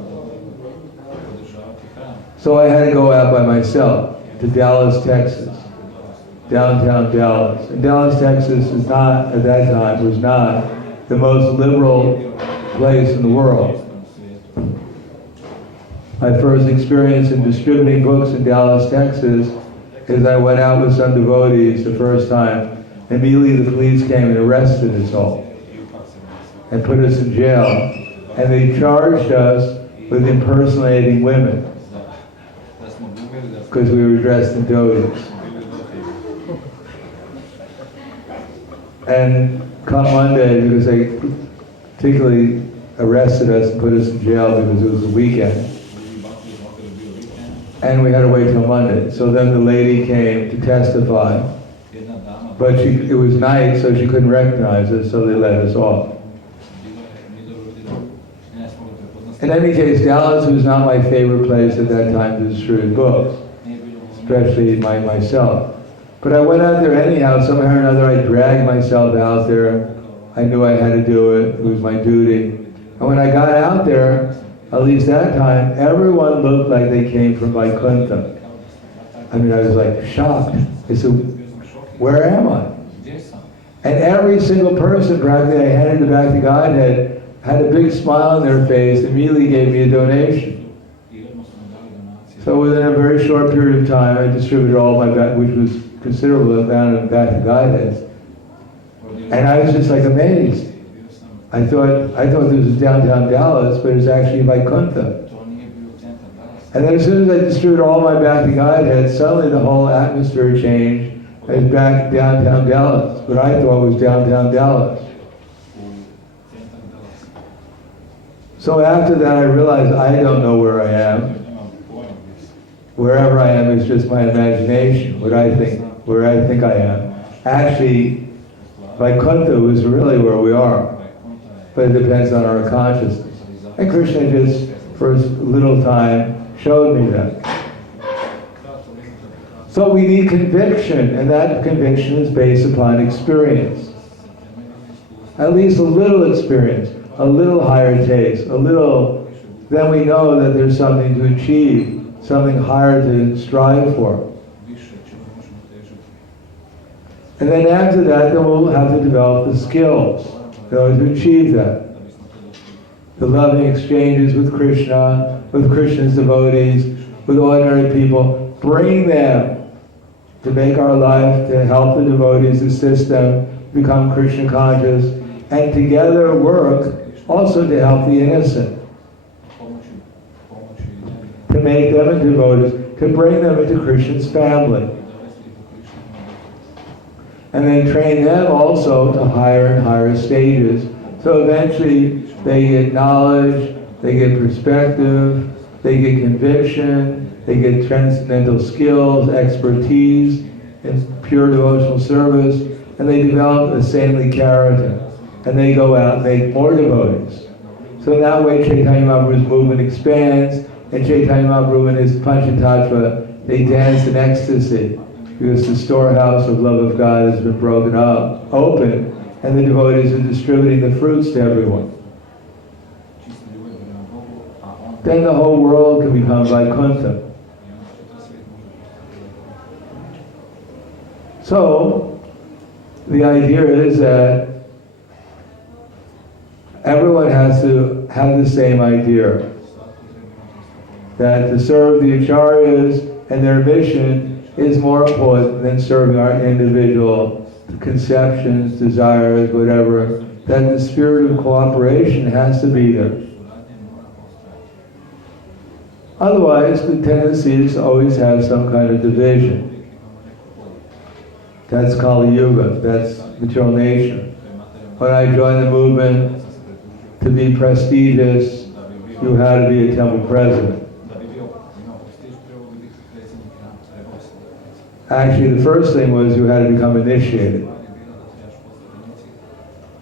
So I had to go out by myself to Dallas, Texas, downtown Dallas. And Dallas, Texas is not, at that time, was not the most liberal place in the world. My first experience in distributing books in Dallas, Texas, is I went out with some devotees the first time. Immediately the police came and arrested us all and put us in jail. And they charged us with impersonating women because we were dressed in dhotis. And come Monday, because they particularly arrested us and put us in jail because it was the weekend, and we had to wait till Monday. So then the lady came to testify, but it was night, so she couldn't recognize us, so they let us off. In any case, Dallas was not my favorite place at that time to distribute books, especially myself. But I went out there anyhow. Somehow or another, I dragged myself out there. I knew I had to do it. It was my duty. And when I got out there, at least that time, everyone looked like they came from Vaikuntha. I mean, I was like shocked. I said, where am I? And every single person practically I handed the back to Godhead had a big smile on their face, immediately gave me a donation. So within a very short period of time, I distributed all my back, which was considerable amount of back to Godheads. And I was just like amazed. I thought this was downtown Dallas, but it's actually Vaikuntha. And then as soon as I distributed all my back to Godheads, suddenly the whole atmosphere changed. I was back downtown Dallas, but I thought it was downtown Dallas. So after that, I realized I don't know where I am. Wherever I am is just my imagination, where I think I am. Actually, Vaikuntha was really where we are, but it depends on our consciousness. And Krishna just, for a little time, showed me that. So we need conviction, and that conviction is based upon experience. At least a little experience, a little higher taste, a little, then we know that there's something to achieve, something higher to strive for. And then after that, then we'll have to develop the skills in order to achieve that. The loving exchanges with Krishna, with Krishna's devotees, with ordinary people, bring them to make our life, to help the devotees, assist them, become Krishna conscious, and together work also to help the innocent. To make them into devotees, to bring them into Krishna's family. And then train them also to higher and higher stages. So eventually they get knowledge, they get perspective, they get conviction, they get transcendental skills, expertise in pure devotional service, and they develop a saintly character. And they go out and make more devotees. So in that way Caitanya Mahaprabhu's movement expands, and Caitanya Mahaprabhu and his Panchatattva, they dance in ecstasy, because the storehouse of love of God has been broken up, open, and the devotees are distributing the fruits to everyone. Then the whole world can become Vaikuntha. So, the idea is that everyone has to have the same idea, that to serve the acharyas and their mission is more important than serving our individual conceptions, desires, whatever, that the spirit of cooperation has to be there. Otherwise, the tendency is to always have some kind of division. That's Kali Yuga, that's material nature. When I joined the movement, to be prestigious, you had to be a temple president. Actually, the first thing was you had to become initiated.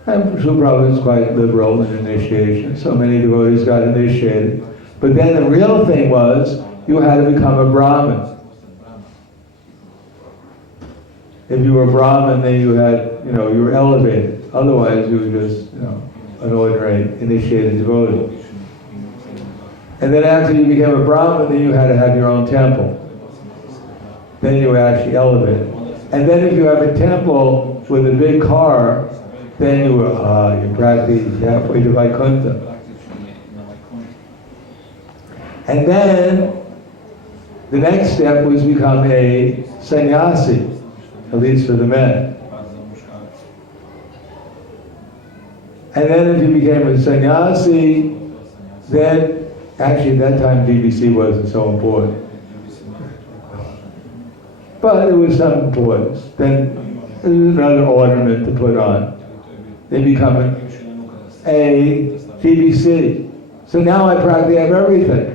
And Srila Prabhupada was quite liberal in initiation, so many devotees got initiated. But then the real thing was, you had to become a Brahmin. If you were a Brahmin, then you had, you were elevated. Otherwise, you were just, an ordinary initiated devotee. And then after you became a Brahmin, then you had to have your own temple. Then you were actually elevated. And then if you have a temple with a big car, then you were, you're practically halfway to Vaikuntha. And then the next step was become a sannyasi, at least for the men. And then if you became a sannyasi, then actually at that time BBC wasn't so important. But it was some importance. Then there was another ornament to put on. They become a BBC. So now I practically have everything.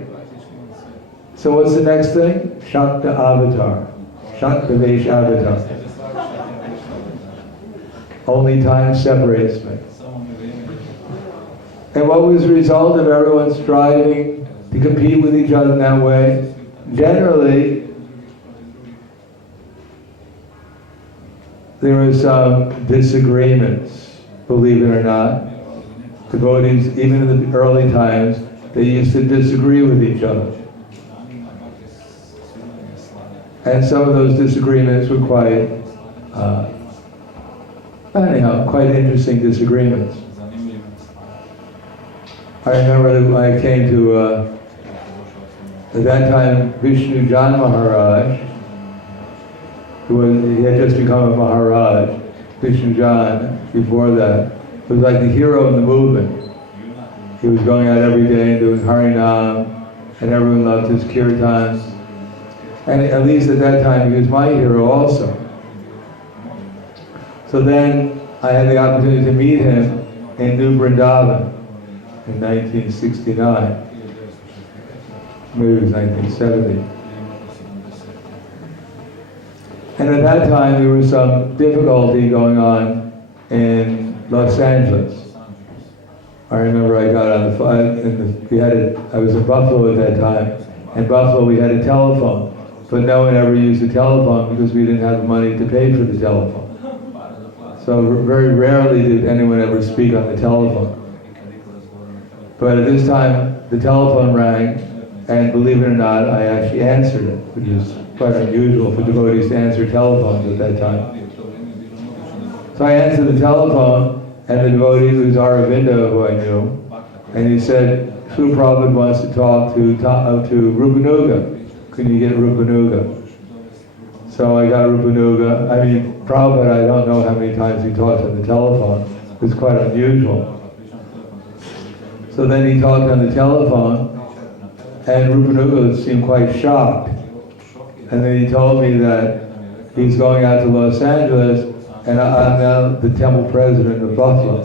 So what's the next thing? Shakta avatar. Shakta Vesh avatar. Only time separates me. And what was the result of everyone striving to compete with each other in that way? Generally, there were some disagreements, believe it or not. Devotees, even in the early times, they used to disagree with each other. And some of those disagreements were quite interesting disagreements. I remember that when I came to, at that time, Vishnu Jan Maharaj, he had just become a Maharaj. Vishnu Jan, before that, was like the hero of the movement. He was going out every day and doing Harinam, and everyone loved his kirtans. And at least at that time, he was my hero also. So then, I had the opportunity to meet him in New Vrindavan in 1969. Maybe it was 1970. And at that time, there was some difficulty going on in Los Angeles. I remember I got on the phone, I was in Buffalo at that time. In Buffalo, we had a telephone, but no one ever used a telephone because we didn't have the money to pay for the telephone. So very rarely did anyone ever speak on the telephone. But at this time, the telephone rang, and believe it or not, I actually answered it, which is quite unusual for devotees to answer telephones at that time. So I answered the telephone, and the devotee was Aravinda, who I knew, and he said, Srila Prabhupada wants to talk to Rupanuga. Can you get Rupanuga? So I got Rupanuga. I mean, Prabhupada, I don't know how many times he talked on the telephone. It was quite unusual. So then he talked on the telephone, and Rupanuga seemed quite shocked. And then he told me that he's going out to Los Angeles, and I'm now the temple president of Buffalo.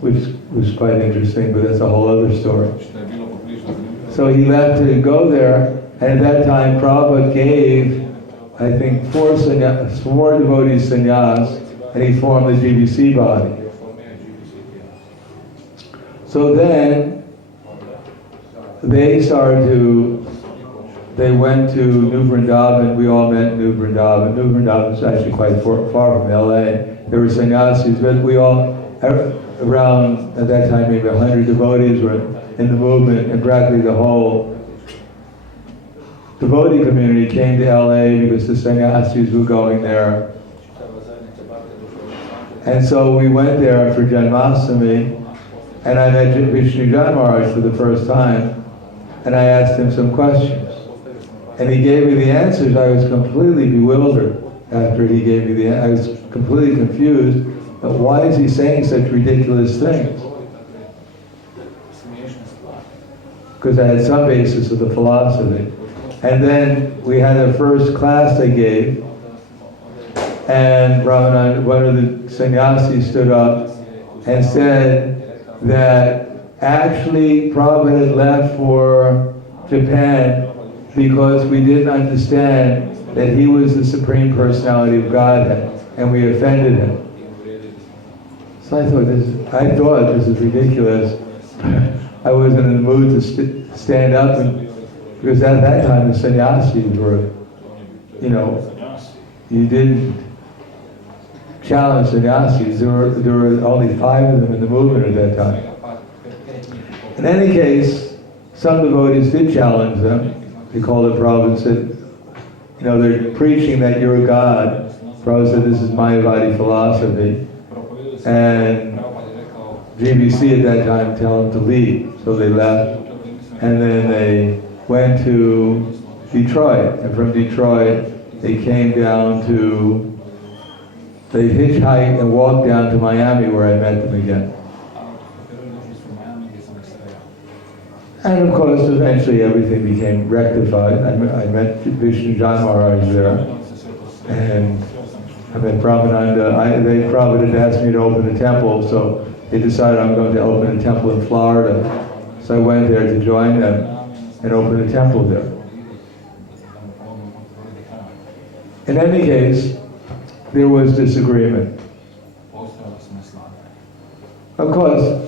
Which was quite interesting, but that's a whole other story. So he left to go there, and at that time Prabhupada gave, I think, four devotees sannyas, and he formed the GBC body. So then, they went to New Vrindavan. We all met in New Vrindavan. New Vrindavan is actually quite far from LA. There were sannyasis, but we all, around, at that time, maybe 100 devotees were in the movement, and practically the whole devotee community came to LA because the sannyasis were going there. And so we went there for Janmashtami, and I met Vishnu Jan Maharaj for the first time, and I asked him some questions. And he gave me the answers. I was completely bewildered after he gave me the answers. I was completely confused. But why is he saying such ridiculous things? Because I had some basis of the philosophy. And then we had the first class I gave, and Brahmananda, one of the sannyasis, stood up and said that actually Prabhupada had left for Japan because we didn't understand that he was the Supreme Personality of Godhead, and we offended him. So I thought this is ridiculous. I wasn't in the mood to stand up, because at that time the sannyasis were, you didn't challenge sannyasis. There were only 5 of them in the movement at that time. In any case, some devotees did challenge them. They called it Prabhupada and said, they're preaching that you're God. Prabhupada said, this is Mayavadi philosophy. And GBC at that time told them to leave. So they left. And then they went to Detroit. And from Detroit, they came down they hitchhiked and walked down to Miami, where I met them again. And of course, eventually everything became rectified. I met Vishnu Jan Maharaj there, and I met Brahmananda. Prabhupada had asked me to open a temple, so they decided I'm going to open a temple in Florida. So I went there to join them and open a temple there. In any case, there was disagreement. Of course,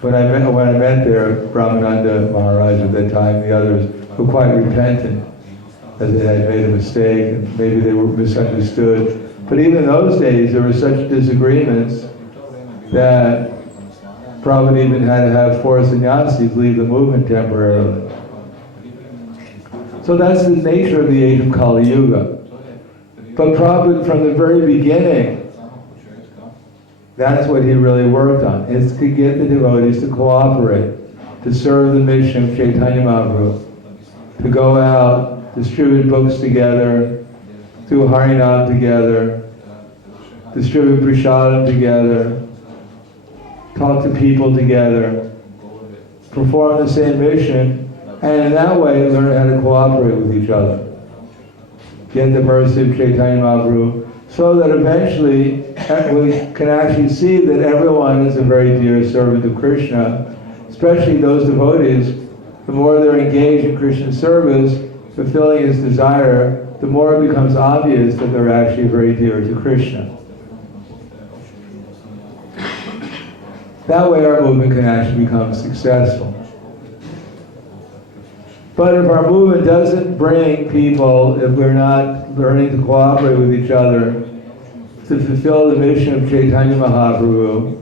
when I met there, Brahmananda Maharaj at that time, the others were quite repentant, as they had made a mistake, and maybe they were misunderstood. But even in those days, there were such disagreements that Prabhupada even had to have 4 sannyasis leave the movement temporarily. So that's the nature of the age of Kali Yuga. But Prabhupada, from the very beginning, that's what he really worked on, is to get the devotees to cooperate, to serve the mission of Caitanya Mahaprabhu, to go out, distribute books together, do Harinam together, distribute prasadam together, talk to people together, perform the same mission, and in that way learn how to cooperate with each other. Get the mercy of Caitanya Mahaprabhu, so that eventually we can actually see that everyone is a very dear servant of Krishna, especially those devotees. The more they're engaged in Krishna service, fulfilling his desire, the more it becomes obvious that they're actually very dear to Krishna. That way our movement can actually become successful. But if our movement doesn't bring people, if we're not learning to cooperate with each other to fulfill the mission of Caitanya Mahaprabhu,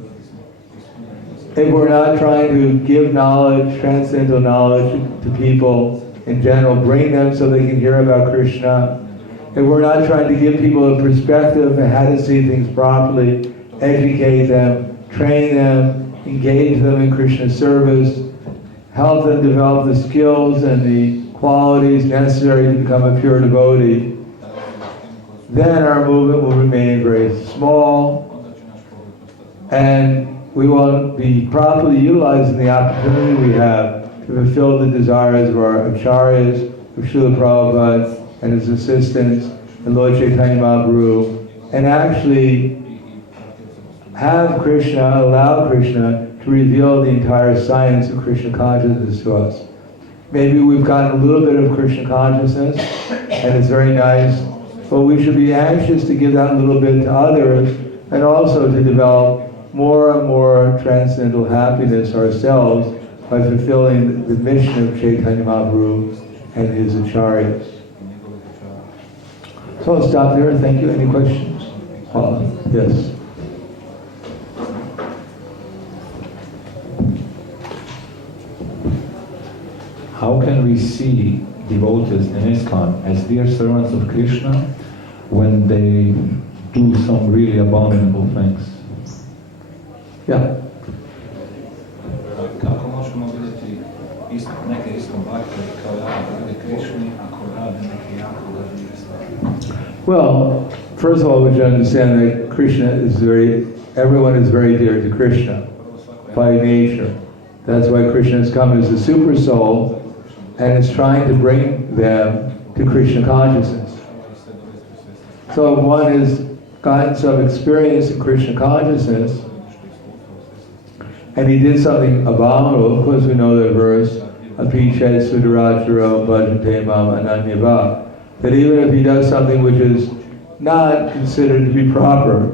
if we're not trying to give knowledge, transcendental knowledge to people in general, bring them so they can hear about Krishna, if we're not trying to give people a perspective on how to see things properly, educate them, train them, engage them in Krishna service, help them develop the skills and the qualities necessary to become a pure devotee, then our movement will remain very small, and we won't be properly utilizing the opportunity we have to fulfill the desires of our acharyas, of Srila Prabhupada and his assistants, and Lord Chaitanya Mahaprabhu, and actually have Krishna, allow Krishna to reveal the entire science of Krishna consciousness to us. Maybe we've gotten a little bit of Krishna consciousness, and it's very nice, but we should be anxious to give that little bit to others, and also to develop more and more transcendental happiness ourselves by fulfilling the mission of Caitanya Mahaprabhu and his acharyas. So I'll stop there. Thank you. Any questions? Yes. How can we see devotees in ISKCON as dear servants of Krishna when they do some really abominable things? Yeah. Kako možemo vidjeti neke ISKCON bakteri kao rade Krišni, ako rade neke jako gledanje stvari? Well, first of all, we should understand that Krishna is everyone is very dear to Krishna by nature. That's why Krishna has come as the super soul and is trying to bring them to Krishna consciousness. So if one has gotten some experience in Krishna consciousness, and he did something abominable, of course we know the verse, Apichet Sudaracharo Bhajante Mam Ananyava, that even if he does something which is not considered to be proper,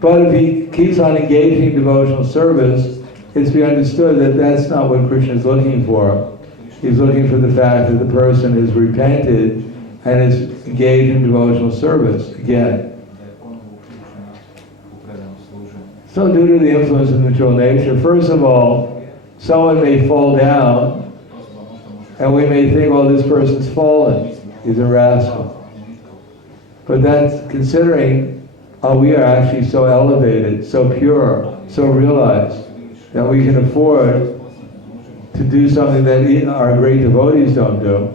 but if he keeps on engaging in devotional service, it's to be understood that that's not what Krishna is looking for. He's looking for the fact that the person is repented and is engaged in devotional service again. So due to the influence of material nature, first of all, someone may fall down and we may think, well, this person's fallen, he's a rascal. But that's considering we are actually so elevated, so pure, so realized, that we can afford to do something that our great devotees don't do,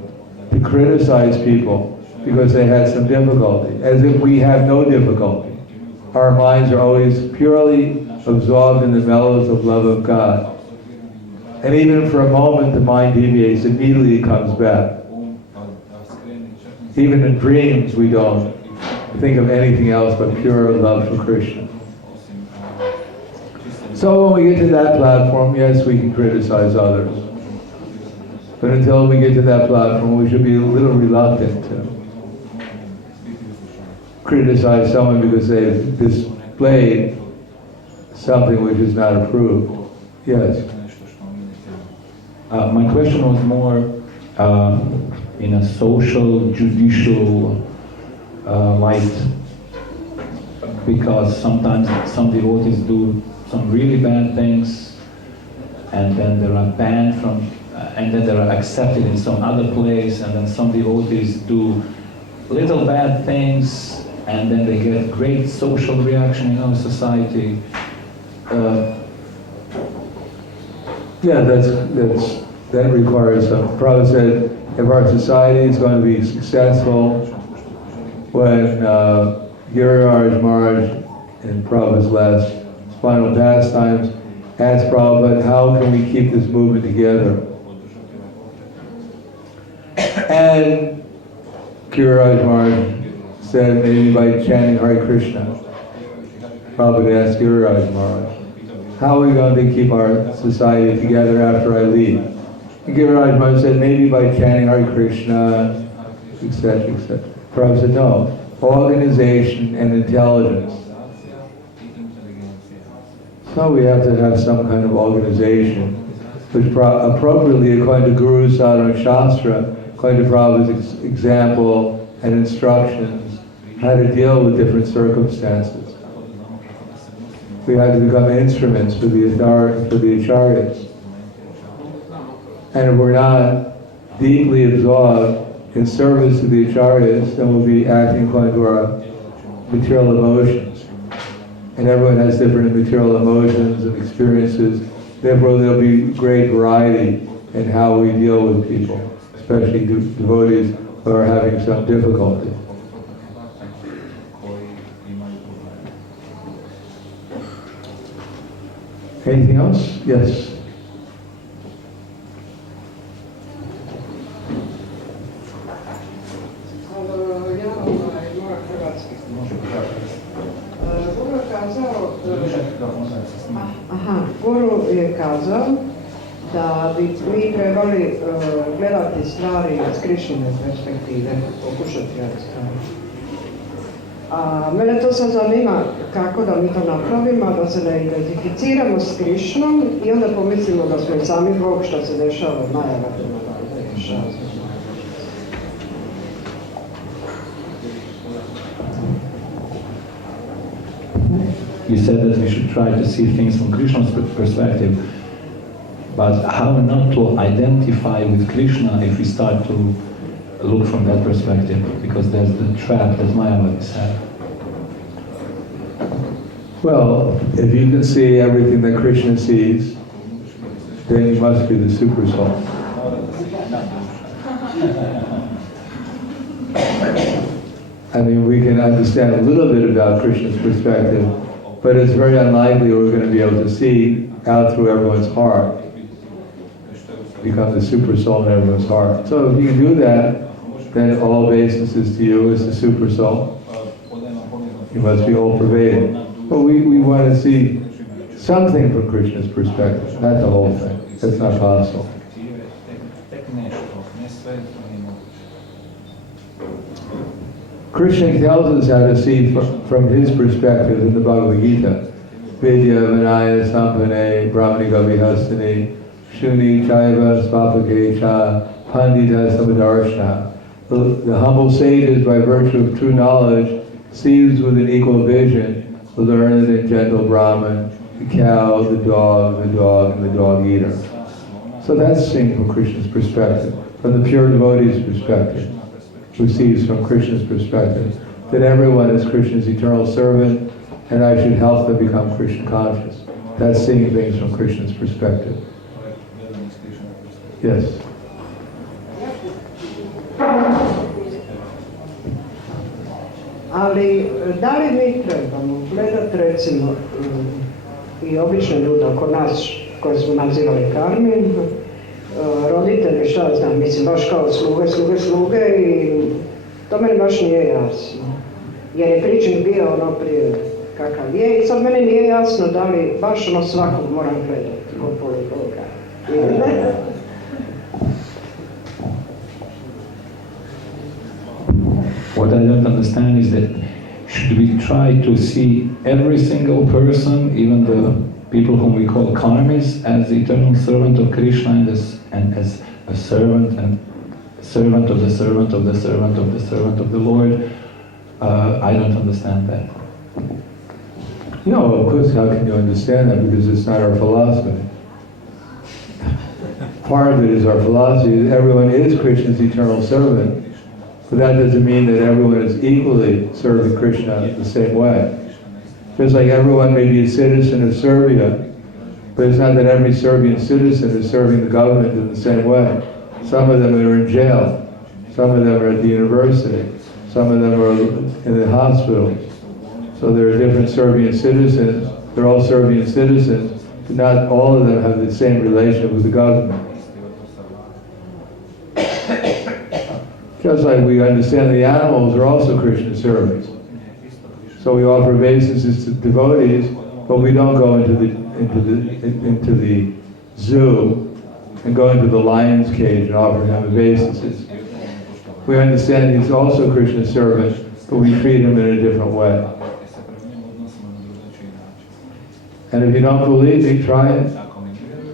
to criticize people because they had some difficulty, as if we have no difficulty. Our minds are always purely absorbed in the mellows of love of God. And even for a moment the mind deviates, immediately it comes back. Even in dreams we don't think of anything else but pure love for Krishna. So when we get to that platform, yes, we can criticize others. But until we get to that platform, we should be a little reluctant to criticize someone because they've displayed something which is not approved. Yes? My question was more in a social, judicial light, because sometimes some devotees do some really bad things, and then they are banned from, and then they are accepted in some other place, and then some devotees do little bad things, and then they get great social reaction in our society. Yeah, that requires some. Prabhupada said, if our society is going to be successful, when Giriraj Maharaj in Prabhupada's last final pastimes asked Prabhupada, how can we keep this movement together? And Giriraj Maharaj said, maybe by chanting Hare Krishna. Prabhupada asked Giriraj Maharaj, how are we going to keep our society together after I leave? And Giriraj Maharaj said, maybe by chanting Hare Krishna, etc., etc. Prabhupada said, no, organization and intelligence. So we have to have some kind of organization, which appropriately, according to Guru Sadhana Shastra, according to Prabhupada's example and instructions, how to deal with different circumstances. We have to become instruments for the authority, for the acharyas. And if we're not deeply absorbed in service to the acharyas, then we'll be acting according to our material emotions. And everyone has different material emotions and experiences. Therefore, there'll be great variety in how we deal with people, especially devotees who are having some difficulty. Anything else? Yes. Guru je kazao da bi mi trebali gledati stvari iz Krišnine perspektive, pokušati gledati stvari. A mene to sad zanima kako da mi to napravimo, da se ne identificiramo s Krišnom i onda pomislimo da smo i sami Bog, što se dešava od najava. You said that we should try to see things from Krishna's perspective, but how not to identify with Krishna if we start to look from that perspective, because there's the trap that Mayavadis have. Well, if you can see everything that Krishna sees, then you must be the super soul. I mean, we can understand a little bit about Krishna's perspective, but it's very unlikely we're going to be able to see out through everyone's heart. become the super soul in everyone's heart. So if you can do that, then all obeisances to you is the super soul. You must be all pervading. But we want to see something from Krishna's perspective, not the whole thing. That's not possible. Krishna tells us how to see from his perspective in the Bhagavad Gita. Vidya Vinaya Sampane Brahmanika Vihastani Shuni Chaiva Svapakecha Pandita Samadarshana. The humble sages, by virtue of true knowledge, sees with an equal vision the learned and gentle Brahman, the cow, the dog, and the dog eater. So that's seen from Krishna's perspective, from the pure devotee's perspective, who sees from Krishna's perspective that everyone is Krishna's eternal servant, and I should help them become Krishna conscious. That's seeing things from Krishna's perspective. Yes. Ali da li mi trebamo gledati recimo i obične ljude oko nas koje smo nazivali karmin, roditelji, šta znam, mislim baš kao sluge i to meni baš nije jasno. Jer je pričnik bio ono prije kakav je i sad meni nije jasno da li baš ono svakog moram gledati ko poligoga ili ne. What I don't understand is that should we try to see every single person, even the people whom we call karmis, as the eternal servant of Krishna and as a servant and servant of the servant of the servant of the servant of the Lord? I don't understand that. No, of course, how can you understand that? Because it's not our philosophy. Part of it is our philosophy. Everyone is Krishna's eternal servant. But that doesn't mean that everyone is equally serving Krishna the same way. Just like everyone may be a citizen of Serbia, but it's not that every Serbian citizen is serving the government in the same way. Some of them are in jail, some of them are at the university, some of them are in the hospital. So there are different Serbian citizens, they're all Serbian citizens, but not all of them have the same relationship with the government. Just like we understand the animals are also Krishna servants. So we offer obeisances to devotees, but we don't go into the zoo and go into the lion's cage and offer him obeisances. We understand he's also Krishna's servant, but we treat him in a different way. And if you don't believe me, try it.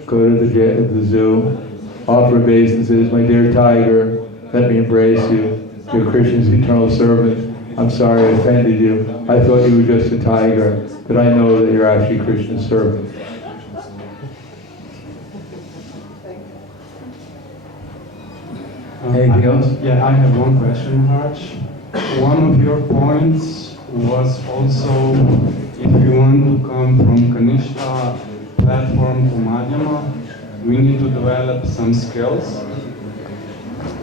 Go to the zoo, offer obeisances, my dear tiger, let me embrace you. You're Krishna's eternal servant. I'm sorry I offended you. I thought you were just a tiger, but I know that you're actually Krishna's servant. Anything else? Yeah, I have one question, Maharaj. One of your points was also if we want to come from Kanishta platform to Madhyama, we need to develop some skills.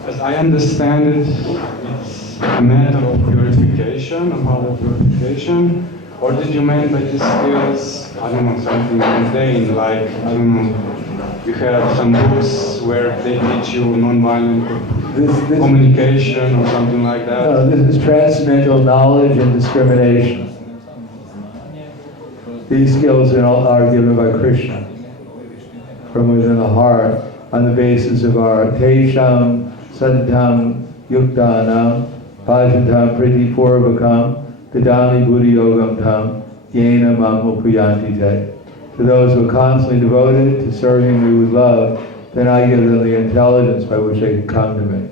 As I understand it, it's a matter of purification, of our purification. Or did you mean by these skills, I don't know, something mundane, like, I don't know, you have some books where they teach you non-violent communication or something like that? No, this is transcendental knowledge and discrimination. These skills are given by Krishna from within the heart on the basis of our Tesham, Santam, Yuktanam, Pajantam, Priti Purvakam, Dadami Buddhi Yogam Tam, Yena Mam Upayanti Te. To those who are constantly devoted to serving me with love, then I give them the intelligence by which they can come to me.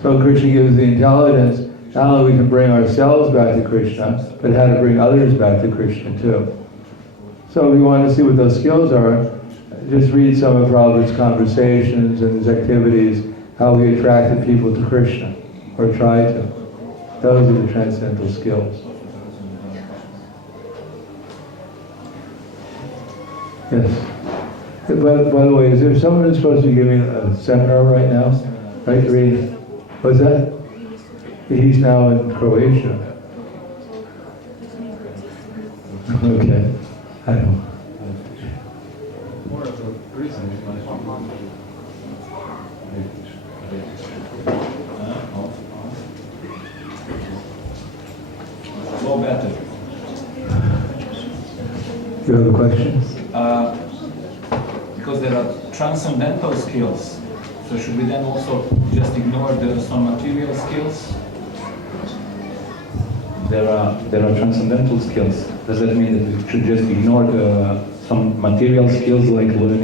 So Krishna gives the intelligence, not only we can bring ourselves back to Krishna, but how to bring others back to Krishna too. So if you want to see what those skills are, just read some of Prabhupada's conversations and his activities, how he attracted people to Krishna, or tried to. Those are the transcendental skills. Yes. By the way, is there someone who's supposed to be giving a seminar right now? Right, Reed? What's that? He's now in Croatia. Okay. I don't know. More of a reason is my go better. You have a question? Because there are transcendental skills. So should we then also just ignore some material skills? There are transcendental skills. Does that mean that we should just ignore some material skills like learning